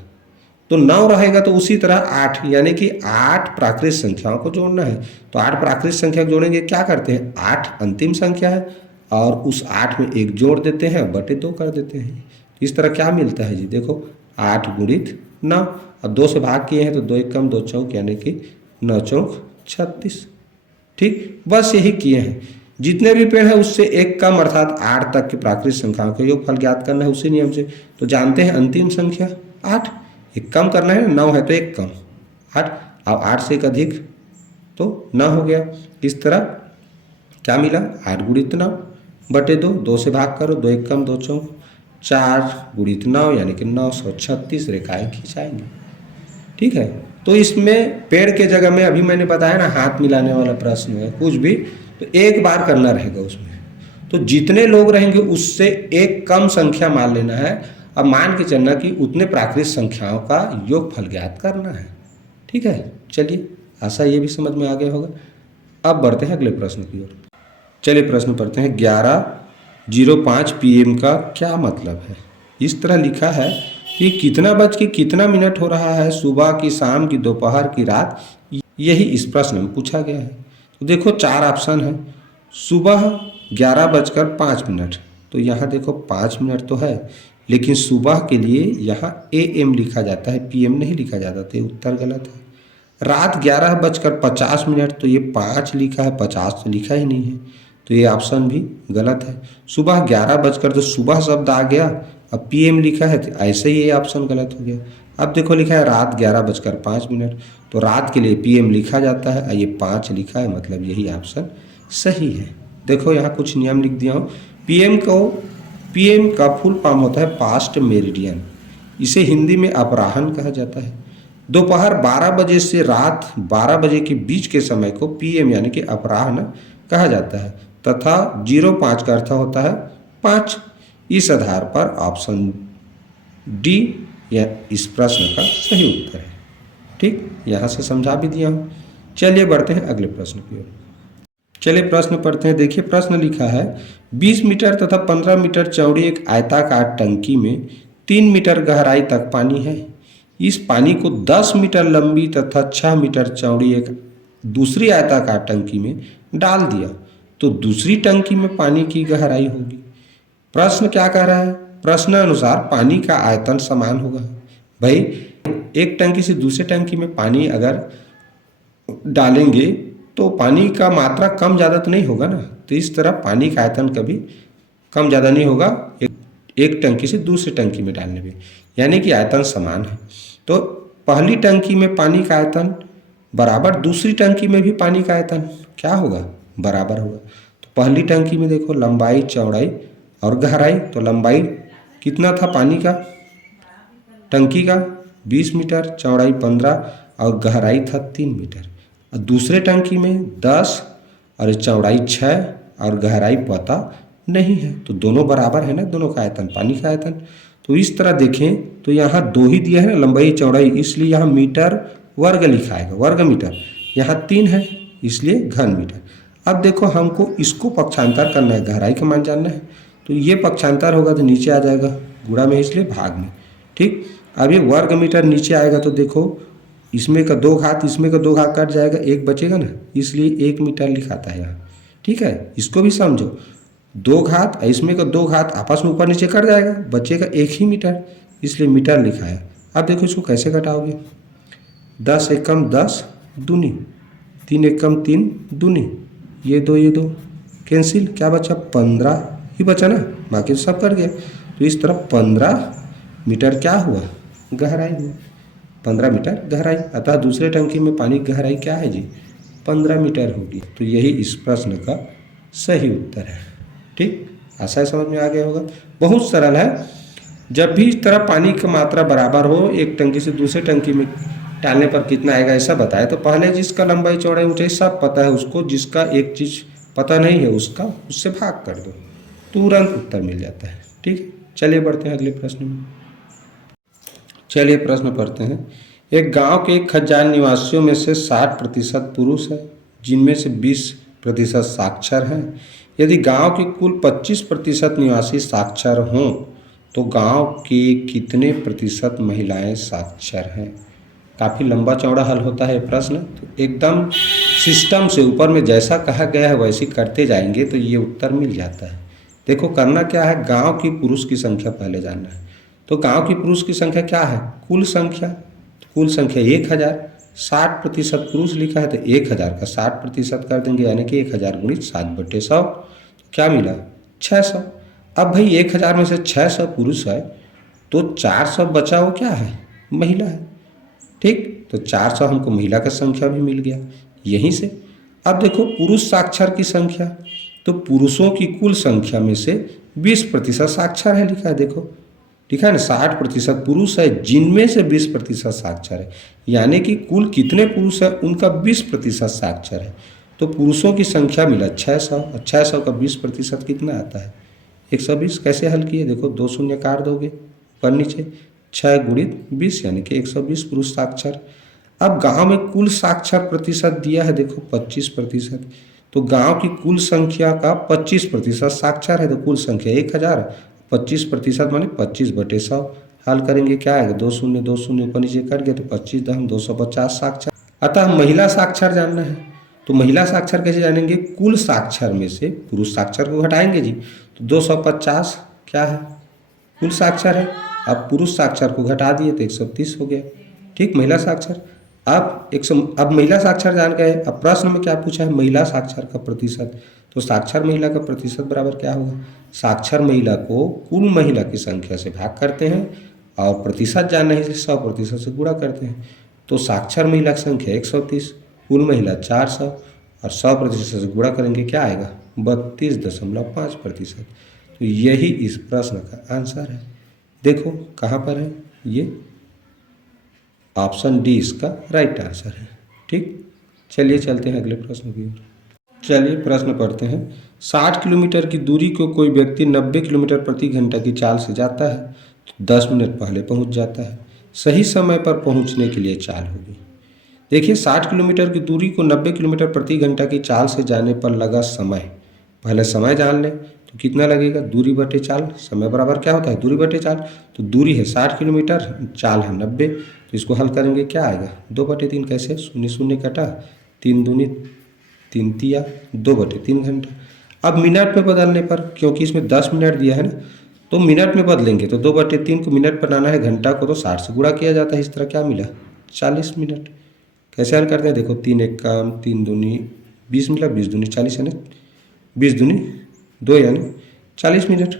तो 9 रहेगा तो उसी तरह 8, यानी कि 8 प्राकृत संख्याओं को जोड़ना है। तो 8 प्राकृत संख्या जोड़ेंगे, क्या करते हैं, 8 अंतिम संख्या है और उस 8 में एक जोड़ देते हैं, बटे 2 कर देते हैं। इस तरह क्या मिलता है जी, देखो 8 गुणित 9, अब 2 से भाग किए हैं तो 2 एकम 2 चौक, यानी कि 9 चौक 36। ठीक, बस यही किए हैं। जितने भी पेड़ हैं उससे एक कम, अर्थात 8 तक की प्राकृत संख्याओं का योगफल ज्ञात करना है उसी नियम से। तो जानते हैं अंतिम संख्या 8, एक कम करना है, 9 है तो एक कम 8, अब 8 से एक अधिक तो 9 हो गया। इस तरह क्या मिला, 8 गुणित 9 बटे 2, 2 से भाग करो, 2 एकम 2 चौक, 4 गुणित 9 यानी कि 936 रेखाएं खिंचाएंगे। ठीक है, तो इसमें पेड़ के जगह में अभी मैंने बताया ना हाथ मिलाने वाला प्रश्न है, कुछ भी तो एक बार करना रहेगा उसमें। तो जितने लोग रहेंगे उससे एक कम संख्या मान लेना है। अब मान के चलना कि उतने प्राकृत संख्याओं का योगफल ज्ञात करना है। ठीक है, चलिए आशा ये भी समझ में आ गया होगा। अब बढ़ते हैं अगले प्रश्न की ओर। चलिए प्रश्न पढ़ते हैं। 11:05 PM का क्या मतलब है? इस तरह लिखा है कि कितना बज के कितना मिनट हो रहा है, सुबह की, शाम की, दोपहर की, रात, यही इस प्रश्न में पूछा गया है। तो देखो 4 ऑप्शन है। सुबह 11:05, तो यहाँ देखो 5 मिनट तो है, लेकिन सुबह के लिए यहाँ AM लिखा जाता है, PM नहीं लिखा जाता, तो ये उत्तर गलत है। रात 11:50, तो ये 5 लिखा है, 50 तो लिखा ही नहीं है, तो ये ऑप्शन भी गलत है। सुबह 11 तो सुबह शब्द आ गया, अब PM लिखा है तो ऐसे ही ये ऑप्शन गलत हो गया। अब देखो लिखा है रात 11:05, तो रात के लिए PM लिखा जाता है और ये 5 लिखा है, मतलब यही ऑप्शन सही है। देखो यहाँ कुछ नियम लिख दिया हूँ। PM का फुल फॉर्म होता है पास्ट मेरिडियन, इसे हिंदी में अपराह्न कहा जाता है। दोपहर 12 बजे से रात 12 बजे के बीच के समय को PM यानी कि अपराह्न कहा जाता है, तथा 05 का अर्थ होता है 5। इस आधार पर ऑप्शन डी या इस प्रश्न का सही उत्तर है। ठीक, यहाँ से समझा भी दिया हूँ। चलिए बढ़ते हैं अगले प्रश्न की ओर। चलिए प्रश्न पढ़ते हैं। देखिए प्रश्न लिखा है 20 मीटर तथा 15 मीटर चौड़ी एक आयताकार टंकी में 3 मीटर गहराई तक पानी है। इस पानी को 10 मीटर लंबी तथा 6 मीटर चौड़ी एक दूसरी आयताकार टंकी में डाल दिया तो दूसरी टंकी में पानी की गहराई होगी। प्रश्न क्या कह रहा है, प्रश्न अनुसार पानी का आयतन समान होगा। भाई एक टंकी से दूसरे टंकी में पानी अगर डालेंगे तो पानी का मात्रा कम ज़्यादा तो नहीं होगा ना, तो इस तरह पानी का आयतन कभी कम ज़्यादा नहीं होगा एक टंकी से दूसरे टंकी में डालने में, यानी कि आयतन समान है। तो पहली टंकी में पानी का आयतन बराबर दूसरी टंकी में भी पानी का आयतन क्या होगा, बराबर होगा। तो पहली टंकी में देखो लंबाई, चौड़ाई और गहराई, तो लंबाई कितना था पानी का, टंकी का 20 मीटर, चौड़ाई 15 और गहराई था 3 मीटर। और दूसरे टंकी में 10 और चौड़ाई 6 और गहराई पता नहीं है, तो दोनों बराबर है ना, दोनों का आयतन पानी का आयतन। तो इस तरह देखें तो यहाँ 2 ही दिया है ना, लंबाई चौड़ाई, इसलिए यहाँ मीटर वर्ग लिखा है, वर्ग मीटर। यहाँ 3 है इसलिए घन मीटर। अब देखो हमको इसको पक्षांतर करना है, गहराई का मान जानना है, तो ये पक्षांतर होगा तो नीचे आ जाएगा गुणा में, इसलिए भाग में। ठीक, अब ये वर्ग मीटर नीचे आएगा तो देखो इसमें का 2 घात इसमें का 2 घात कट जाएगा, 1 बचेगा ना, इसलिए 1 मीटर लिखाता है यहाँ। ठीक है, इसको भी समझो, 2 घात इसमें का 2 घात आपस में ऊपर नीचे कट जाएगा, बचेगा 1 ही मीटर, इसलिए मीटर लिखा है। अब देखो इसको कैसे घटाओगे, 10 एकम 10 दूनी, 3 एकम 3 दूनी, ये दो कैंसिल, क्या बचा 15 ही बचा ना, बाकी सब कट गया। तो इस तरफ 15 मीटर क्या हुआ, गहराई हुआ, 15 मीटर गहराई। अतः दूसरे टंकी में पानी की गहराई क्या है जी, 15 मीटर होगी। तो यही इस प्रश्न का सही उत्तर है। ठीक, आशा है समझ में आ गया होगा। बहुत सरल है। जब भी इस तरह पानी की मात्रा बराबर हो, एक टंकी से दूसरे टंकी में डालने पर कितना आएगा ऐसा बताए, तो पहले जिसका लंबाई चौड़ाई ऊंचाई सब पता है उसको, जिसका एक चीज़ पता नहीं है उसका, उससे भाग कर दो, तुरंत उत्तर मिल जाता है। ठीक है, चलिए बढ़ते हैं अगले प्रश्न में। चलिए प्रश्न पढ़ते हैं। एक गांव के 1000 निवासियों में से 60% पुरुष है, जिनमें से 20% साक्षर हैं। यदि गांव के कुल 25% निवासी साक्षर हों तो गांव के कितने प्रतिशत महिलाएं साक्षर हैं। काफ़ी लंबा चौड़ा हल होता है प्रश्न, तो एकदम सिस्टम से ऊपर में जैसा कहा गया है वैसे करते जाएंगे तो ये उत्तर मिल जाता है। देखो करना क्या है, गांव की पुरुष की संख्या पहले जानना है। तो गांव की पुरुष की संख्या क्या है, कुल संख्या, तो कुल संख्या 1000, 60% पुरुष लिखा है तो 1000 का 60% कर देंगे, यानी कि 1000 गुणित 7/100, तो क्या मिला 600। अब भाई 1000 में से 600 पुरुष है तो 400 बचा वो क्या है, महिला है। ठीक, तो 400 हमको महिला का संख्या भी मिल गया यहीं से। अब देखो पुरुष साक्षर की संख्या, तो पुरुषों की कुल संख्या में से 20% साक्षर है लिखा है, देखो लिखा है ना, 60% पुरुष है जिनमें से 20% साक्षर है, यानी कि कुल कितने पुरुष है उनका 20% साक्षर है। तो पुरुषों की संख्या मिला 600, और 600 का 20% कितना आता है 120। कैसे हल किए, देखो 2 शून्य काट दोगे ऊपर नीचे, 6 गुणित 20 यानी कि 120 पुरुष साक्षर। अब गांव में कुल साक्षर प्रतिशत दिया है, देखो 25%, तो गांव की कुल संख्या का 25% साक्षर है। तो कुल संख्या 1000, 25% माने 25/100। हल करेंगे क्या आएगा, 2 शून्य 2 शून्य ऊपर नीचे कट गया तो 25 दम 250 साक्षर। अतः महिला साक्षर जानना है, तो महिला साक्षर कैसे जानेंगे, कुल साक्षर में से पुरुष साक्षर को घटाएंगे जी, तो 250 क्या है कुल साक्षर है। अब पुरुष साक्षर को घटा दिए तो 130 हो गया। ठीक, महिला साक्षर। अब महिला साक्षर जान गए। अब प्रश्न में क्या पूछा है, महिला साक्षर का प्रतिशत, तो साक्षर महिला का प्रतिशत बराबर क्या होगा, साक्षर महिला को कुल महिला की संख्या से भाग करते हैं और प्रतिशत जानने से 100% से गुणा करते हैं। तो साक्षर महिला की संख्या 130, कुल महिला 400 और 100% से गुणा करेंगे क्या आएगा 32.5%। तो यही इस प्रश्न का आंसर है। देखो कहाँ पर है, ये ऑप्शन डी इसका राइट आंसर है। ठीक, चलिए चलते हैं अगले प्रश्न की ओर। चलिए प्रश्न पढ़ते हैं। 60 किलोमीटर की दूरी को कोई व्यक्ति 90 किलोमीटर प्रति घंटा की चाल से जाता है तो 10 मिनट पहले पहुंच जाता है। सही समय पर पहुंचने के लिए चाल होगी। देखिए 60 किलोमीटर की दूरी को 90 किलोमीटर प्रति घंटा की चाल से जाने पर लगा समय, पहले समय जान लें तो कितना लगेगा, दूरी बटे चाल, समय बराबर क्या होता है दूरी बटे चाल। तो दूरी है 60 किलोमीटर, चाल है 90, तो इसको हल करेंगे क्या आएगा 2/3। कैसे, शून्य शून्य कटा, 3 दूनी 3 तिया 2/3 घंटा। अब मिनट में बदलने पर, क्योंकि इसमें 10 मिनट दिया है ना, तो मिनट में बदलेंगे तो 2/3 को मिनट बनाना है, घंटा को तो 60 से गुणा किया जाता है। इस तरह क्या मिला 40 मिनट। कैसे हल करते हैं, देखो 3 एक काम 3 दूनी 20 मिला, 20 दूनी 40 यानी 20 दूनी 2 यानी 40 मिनट।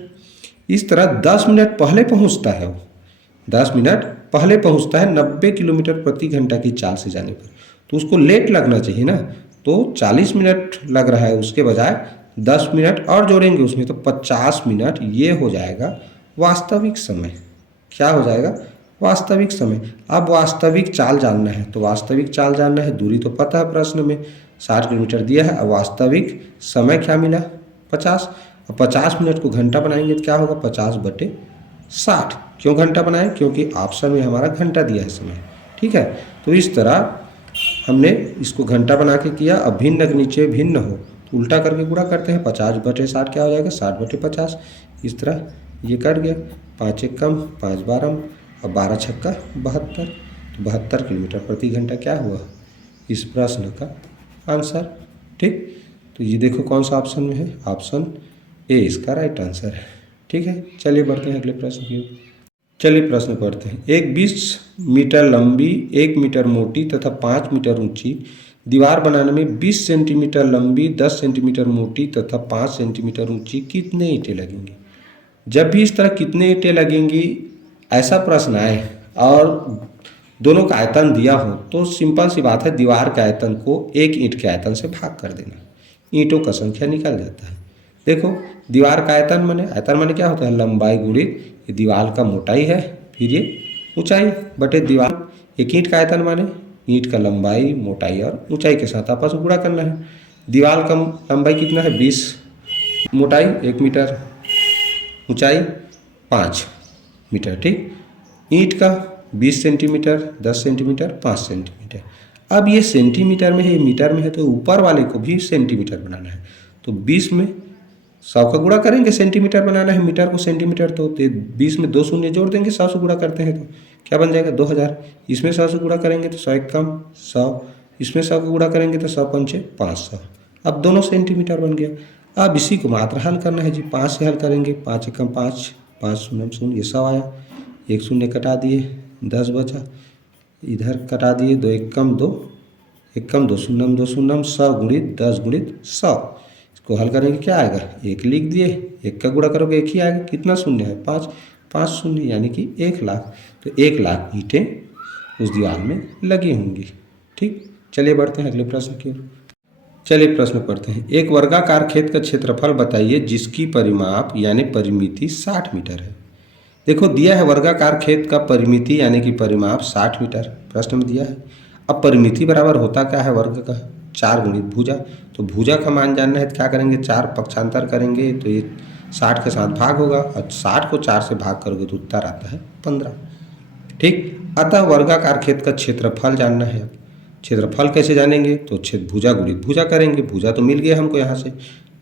इस तरह 10 मिनट पहले पहुंचता है वो, 10 मिनट पहले पहुंचता है 90 किलोमीटर प्रति घंटा की चाल से जाने पर, तो उसको लेट लगना चाहिए ना, तो 40 मिनट लग रहा है, उसके बजाय 10 मिनट और जोड़ेंगे उसमें तो 50 मिनट, ये हो जाएगा वास्तविक समय। क्या हो जाएगा, वास्तविक समय। अब वास्तविक चाल जानना है, तो वास्तविक चाल जानना है, दूरी तो पता है प्रश्न में 60 किलोमीटर दिया है। अब वास्तविक समय क्या मिला 50, अब 50 मिनट को घंटा बनाएंगे तो क्या होगा 50/60। क्यों घंटा बनाएं, क्योंकि ऑप्शन में हमारा घंटा दिया है समय। ठीक है, तो इस तरह हमने इसको घंटा बना के किया। अब भिन्न के नीचे भिन्न हो तो उल्टा करके गुणा करते हैं, 50/60 क्या हो जाएगा 60/50। इस तरह ये कट गया, 5 एक कम 5 12 और 12 छक्का 72, तो 72 किलोमीटर प्रति घंटा क्या हुआ इस प्रश्न का आंसर। ठीक, तो ये देखो कौन सा ऑप्शन में है, ऑप्शन ए इसका राइट आंसर है। ठीक है, चलिए बढ़ते हैं अगले प्रश्न की ओर। चलिए प्रश्न पढ़ते हैं। एक 20 मीटर लंबी, 1 मीटर मोटी तथा 5 मीटर ऊंची दीवार बनाने में 20 सेंटीमीटर लंबी, 10 सेंटीमीटर मोटी तथा 5 सेंटीमीटर ऊंची कितने ईंटें लगेंगी। जब भी इस तरह कितने ईंटें लगेंगी ऐसा प्रश्न आए और दोनों का आयतन दिया हो तो सिंपल सी बात है, दीवार के आयतन को एक ईंट के आयतन से भाग कर देना, ईंटों का संख्या निकल जाता है। देखो दीवार का आयतन माने क्या होता है, लंबाई गुणित ये दीवार का मोटाई है, फिर ये ऊंचाई बटे दीवार। एक ईंट का आयतन माने ईंट का लंबाई, मोटाई और ऊंचाई के साथ आपस में गुणा करना है। दीवार का लंबाई कितना है 20, मोटाई 1 मीटर, ऊंचाई 5 मीटर, ठीक। ईंट का 20 सेंटीमीटर, 10 सेंटीमीटर, 5 सेंटीमीटर। अब ये सेंटीमीटर में है, ये मीटर में है, तो ऊपर वाले को भी सेंटीमीटर बनाना है। तो 20 में 100 का गुणा करेंगे, सेंटीमीटर बनाना है, मीटर को सेंटीमीटर, तो 20 में 2 शून्य जोड़ देंगे, 100 से गुणा करते हैं तो क्या बन जाएगा 2000। इसमें 100 से गुणा करेंगे तो 100 एक कम 100, इसमें 100 का गुणा करेंगे तो 100 पंचे 500। अब दोनों सेंटीमीटर बन गया। अब इसी को मात्र हल करना है जी, 5 से हल करेंगे, 5 एकम 5, 5 शून्य शून्य, ये 100 आया, एक शून्य कटा दिए, 10 बचा, इधर कटा दिए, 2 एकम 2, एकम 2 शून्यम 2 शून्यम, 100 गुणित 10 गुणित 100। इसको हल करेंगे क्या आएगा, 1 लिख दिए, 1 का गुणा करोगे 1 ही आएगा, कितना शून्य है 5, 5 शून्य यानी कि 1 लाख। तो 1 लाख ईंटें उस दीवार में लगी होंगी, ठीक। चलिए बढ़ते हैं अगले प्रश्न की ओर। चलिए प्रश्न पढ़ते हैं। एक वर्गाकार खेत का क्षेत्रफल बताइए जिसकी परिमाप यानी परिमिति 60 मीटर है। देखो दिया है वर्गाकार खेत का परिमिति यानी कि परिमाप 60 मीटर प्रश्न में दिया है। अब परिमिति बराबर होता क्या है वर्ग का, 4 गुणित भुजा। तो भुजा का मान जानना है तो क्या करेंगे, 4 पक्षांतर करेंगे तो ये 60 के साथ भाग होगा और 60 को 4 से भाग करोगे तो उत्तर आता है 15, ठीक। अतः वर्गाकार खेत का क्षेत्रफल जानना है। क्षेत्रफल कैसे जानेंगे, तो भुजा गुणित भुजा करेंगे, भुजा तो मिल गया हमको यहाँ से,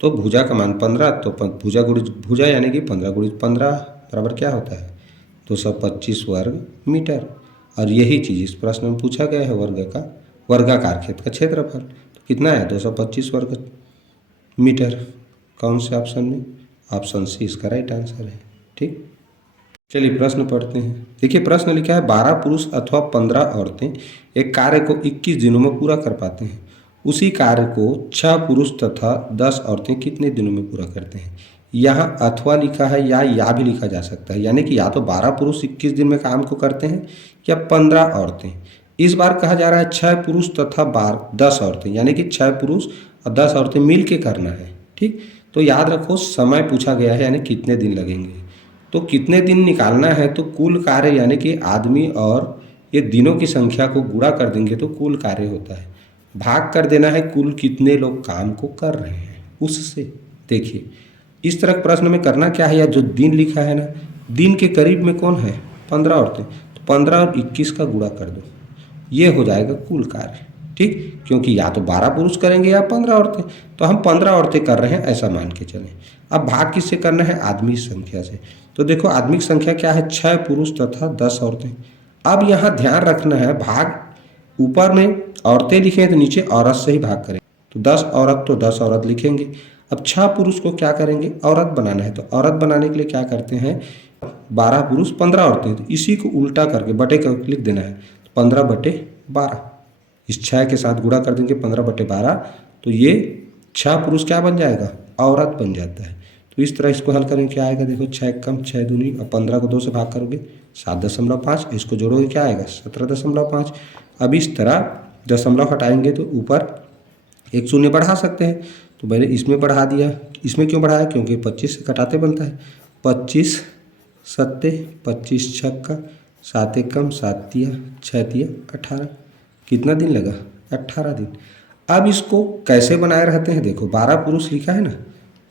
तो भुजा का मान 15, तो भुजा गुणित भुजा यानी कि 15 गुणित 15 बराबर क्या होता है 225 वर्ग मीटर। और यही चीज़ इस प्रश्न में पूछा गया है, वर्गाकार खेत का क्षेत्रफल तो कितना है 225 वर्ग मीटर। कौन से ऑप्शन में, ऑप्शन सी इसका राइट आंसर है, ठीक। चलिए प्रश्न पढ़ते हैं। देखिए प्रश्न लिखा है 12 पुरुष अथवा 15 औरतें एक कार्य को 21 दिनों में पूरा कर पाते हैं। उसी कार्य को 6 पुरुष तथा 10 औरतें कितने दिनों में पूरा करते हैं। यहाँ अथवा लिखा है या भी लिखा जा सकता है, यानी कि या तो 12 पुरुष 21 दिन में काम को करते हैं या 15 औरतें। इस बार कहा जा रहा है 6 पुरुष तथा 10 औरतें, यानी कि 6 पुरुष और 10 औरतें मिल के करना है, ठीक। तो याद रखो समय पूछा गया है, यानी कितने दिन लगेंगे। तो कितने दिन निकालना है, तो कुल कार्य यानी कि आदमी और ये दिनों की संख्या को गुणा कर देंगे तो कुल कार्य होता है, भाग कर देना है कुल कितने लोग काम को कर रहे हैं उससे। देखिए इस तरह प्रश्न में करना क्या है, या जो दिन लिखा है ना, दिन के करीब में कौन है 15 औरतें, तो 15 और 21 का गुणा कर दो, ये हो जाएगा कुल कार्य, ठीक। क्योंकि या तो 12 पुरुष करेंगे या 15 औरतें, तो हम 15 औरतें कर रहे हैं ऐसा मान के चलें। अब भाग किससे करना है, आदमी संख्या से। तो देखो आदमी की संख्या क्या है 6 पुरुष तथा 10 औरतें। अब यहाँ ध्यान रखना है, भाग ऊपर में औरतें लिखें तो नीचे औरत से ही भाग करें, तो 10 औरत तो 10 औरत लिखेंगे। अब 6 पुरुष को क्या करेंगे, औरत बनाना है, तो औरत बनाने के लिए क्या करते हैं 12 पुरुष 15 औरतें, तो इसी को उल्टा करके बटे का लिख देना है, तो 15 बटे 12, इस 6 के साथ गुणा कर देंगे 15 बटे 12, तो ये 6 पुरुष क्या बन जाएगा, औरत बन जाता है। तो इस तरह इसको हल करेंगे क्या आएगा, देखो 6 कम 6 दूनी, और 15 को 2 से भाग करोगे 7.5, इसको जोड़ोगे क्या आएगा 17.5। अब इस तरह दशमलव हटाएंगे तो ऊपर एक शून्य बढ़ा सकते हैं, तो मैंने इसमें बढ़ा दिया। इसमें क्यों बढ़ाया, क्योंकि 25 से घटाते बनता है, 25 सत्ते 25 छक्का 7 एकम 7 तिया 6 तिया 18, कितना दिन लगा 18 दिन। अब इसको कैसे बनाए रहते हैं, देखो 12 पुरुष लिखा है ना,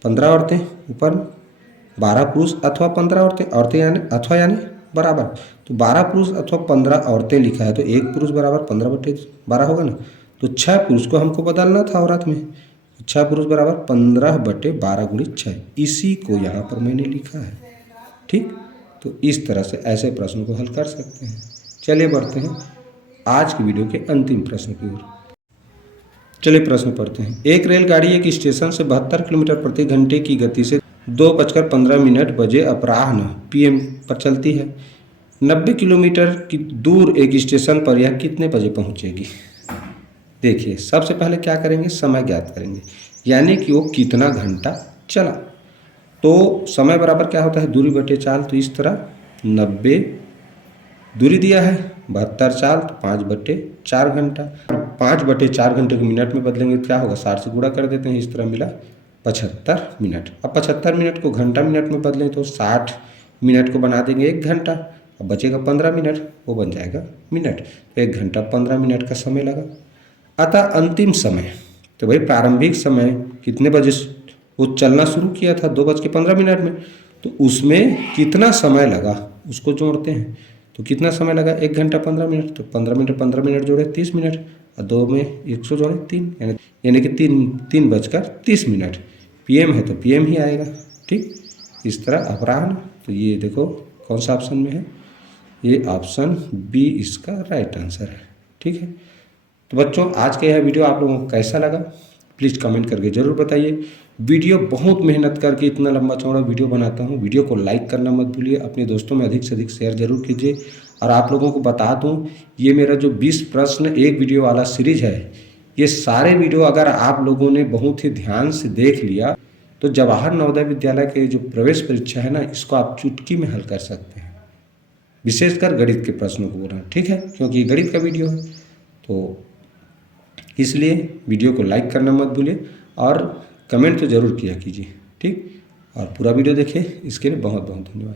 15 औरतें ऊपर, 12 पुरुष अथवा 15 औरतें, औरतें यानी अथवा यानी बराबर, तो 12 पुरुष अथवा 15 औरतें लिखा है, तो एक पुरुष बराबर 15 बटे 12 होगा ना, तो 6 पुरुष को हमको बदलना था औरत में, 6 पुरुष बराबर 15 बटे 12 गुणित 6, इसी को यहाँ पर मैंने लिखा है, ठीक। तो इस तरह से ऐसे प्रश्नों को हल कर सकते हैं। चलिए बढ़ते हैं आज की वीडियो के अंतिम प्रश्न की ओर। चलिए प्रश्न पढ़ते हैं। एक रेलगाड़ी एक स्टेशन से 72 किलोमीटर प्रति घंटे की गति से 2:15 बजे अपराह्न PM पर चलती है। 90 किलोमीटर की दूर एक स्टेशन पर यह कितने बजे पहुंचेगी। देखिए सबसे पहले क्या करेंगे, समय ज्ञात करेंगे, यानी कि वो कितना घंटा चला। तो समय बराबर क्या होता है, दूरी बटे चाल। तो इस तरह 90 दूरी दिया है, 72 चाल, तो 5/4 घंटा। 5/4 घंटे को मिनट में बदलेंगे तो क्या होगा, 60 से गुणा कर देते हैं, इस तरह मिला 75 मिनट। अब 75 मिनट को घंटा मिनट में बदलें तो 60 मिनट को बना देंगे 1 घंटा, अब बचेगा 15 मिनट, वो बन जाएगा मिनट। तो 1 घंटा 15 मिनट का समय लगा। अतः अंतिम समय, तो भाई प्रारंभिक समय कितने बजे वो चलना शुरू किया था, 2:15 में, तो उसमें कितना समय लगा उसको जोड़ते हैं। तो कितना समय लगा, 1 घंटा 15 मिनट, तो 15 मिनट जोड़े 30 मिनट, और 2 में 100 जोड़े 3, यानी कि 3:30 PM है तो PM ही आएगा। ठीक, इस तरह अपराह्न। तो ये देखो कौन सा ऑप्शन में है, ये ऑप्शन बी इसका राइट आंसर है। ठीक है, तो बच्चों आज का यह वीडियो आप लोगों को कैसा लगा प्लीज़ कमेंट करके ज़रूर बताइए। वीडियो बहुत मेहनत करके इतना लंबा चौड़ा वीडियो बनाता हूँ। वीडियो को लाइक करना मत भूलिए, अपने दोस्तों में अधिक से अधिक शेयर जरूर कीजिए। और आप लोगों को बता दूँ, ये मेरा जो 20 प्रश्न एक वीडियो वाला सीरीज है, ये सारे वीडियो अगर आप लोगों ने बहुत ही ध्यान से देख लिया तो जवाहर नवोदय विद्यालय के जो प्रवेश परीक्षा है ना, इसको आप चुटकी में हल कर सकते हैं, विशेषकर गणित के प्रश्नों को बोलना। ठीक है, क्योंकि ये गणित का वीडियो है, तो इसलिए वीडियो को लाइक करना मत भूलिए और कमेंट तो ज़रूर किया कीजिए। ठीक, और पूरा वीडियो देखें, इसके लिए बहुत बहुत धन्यवाद।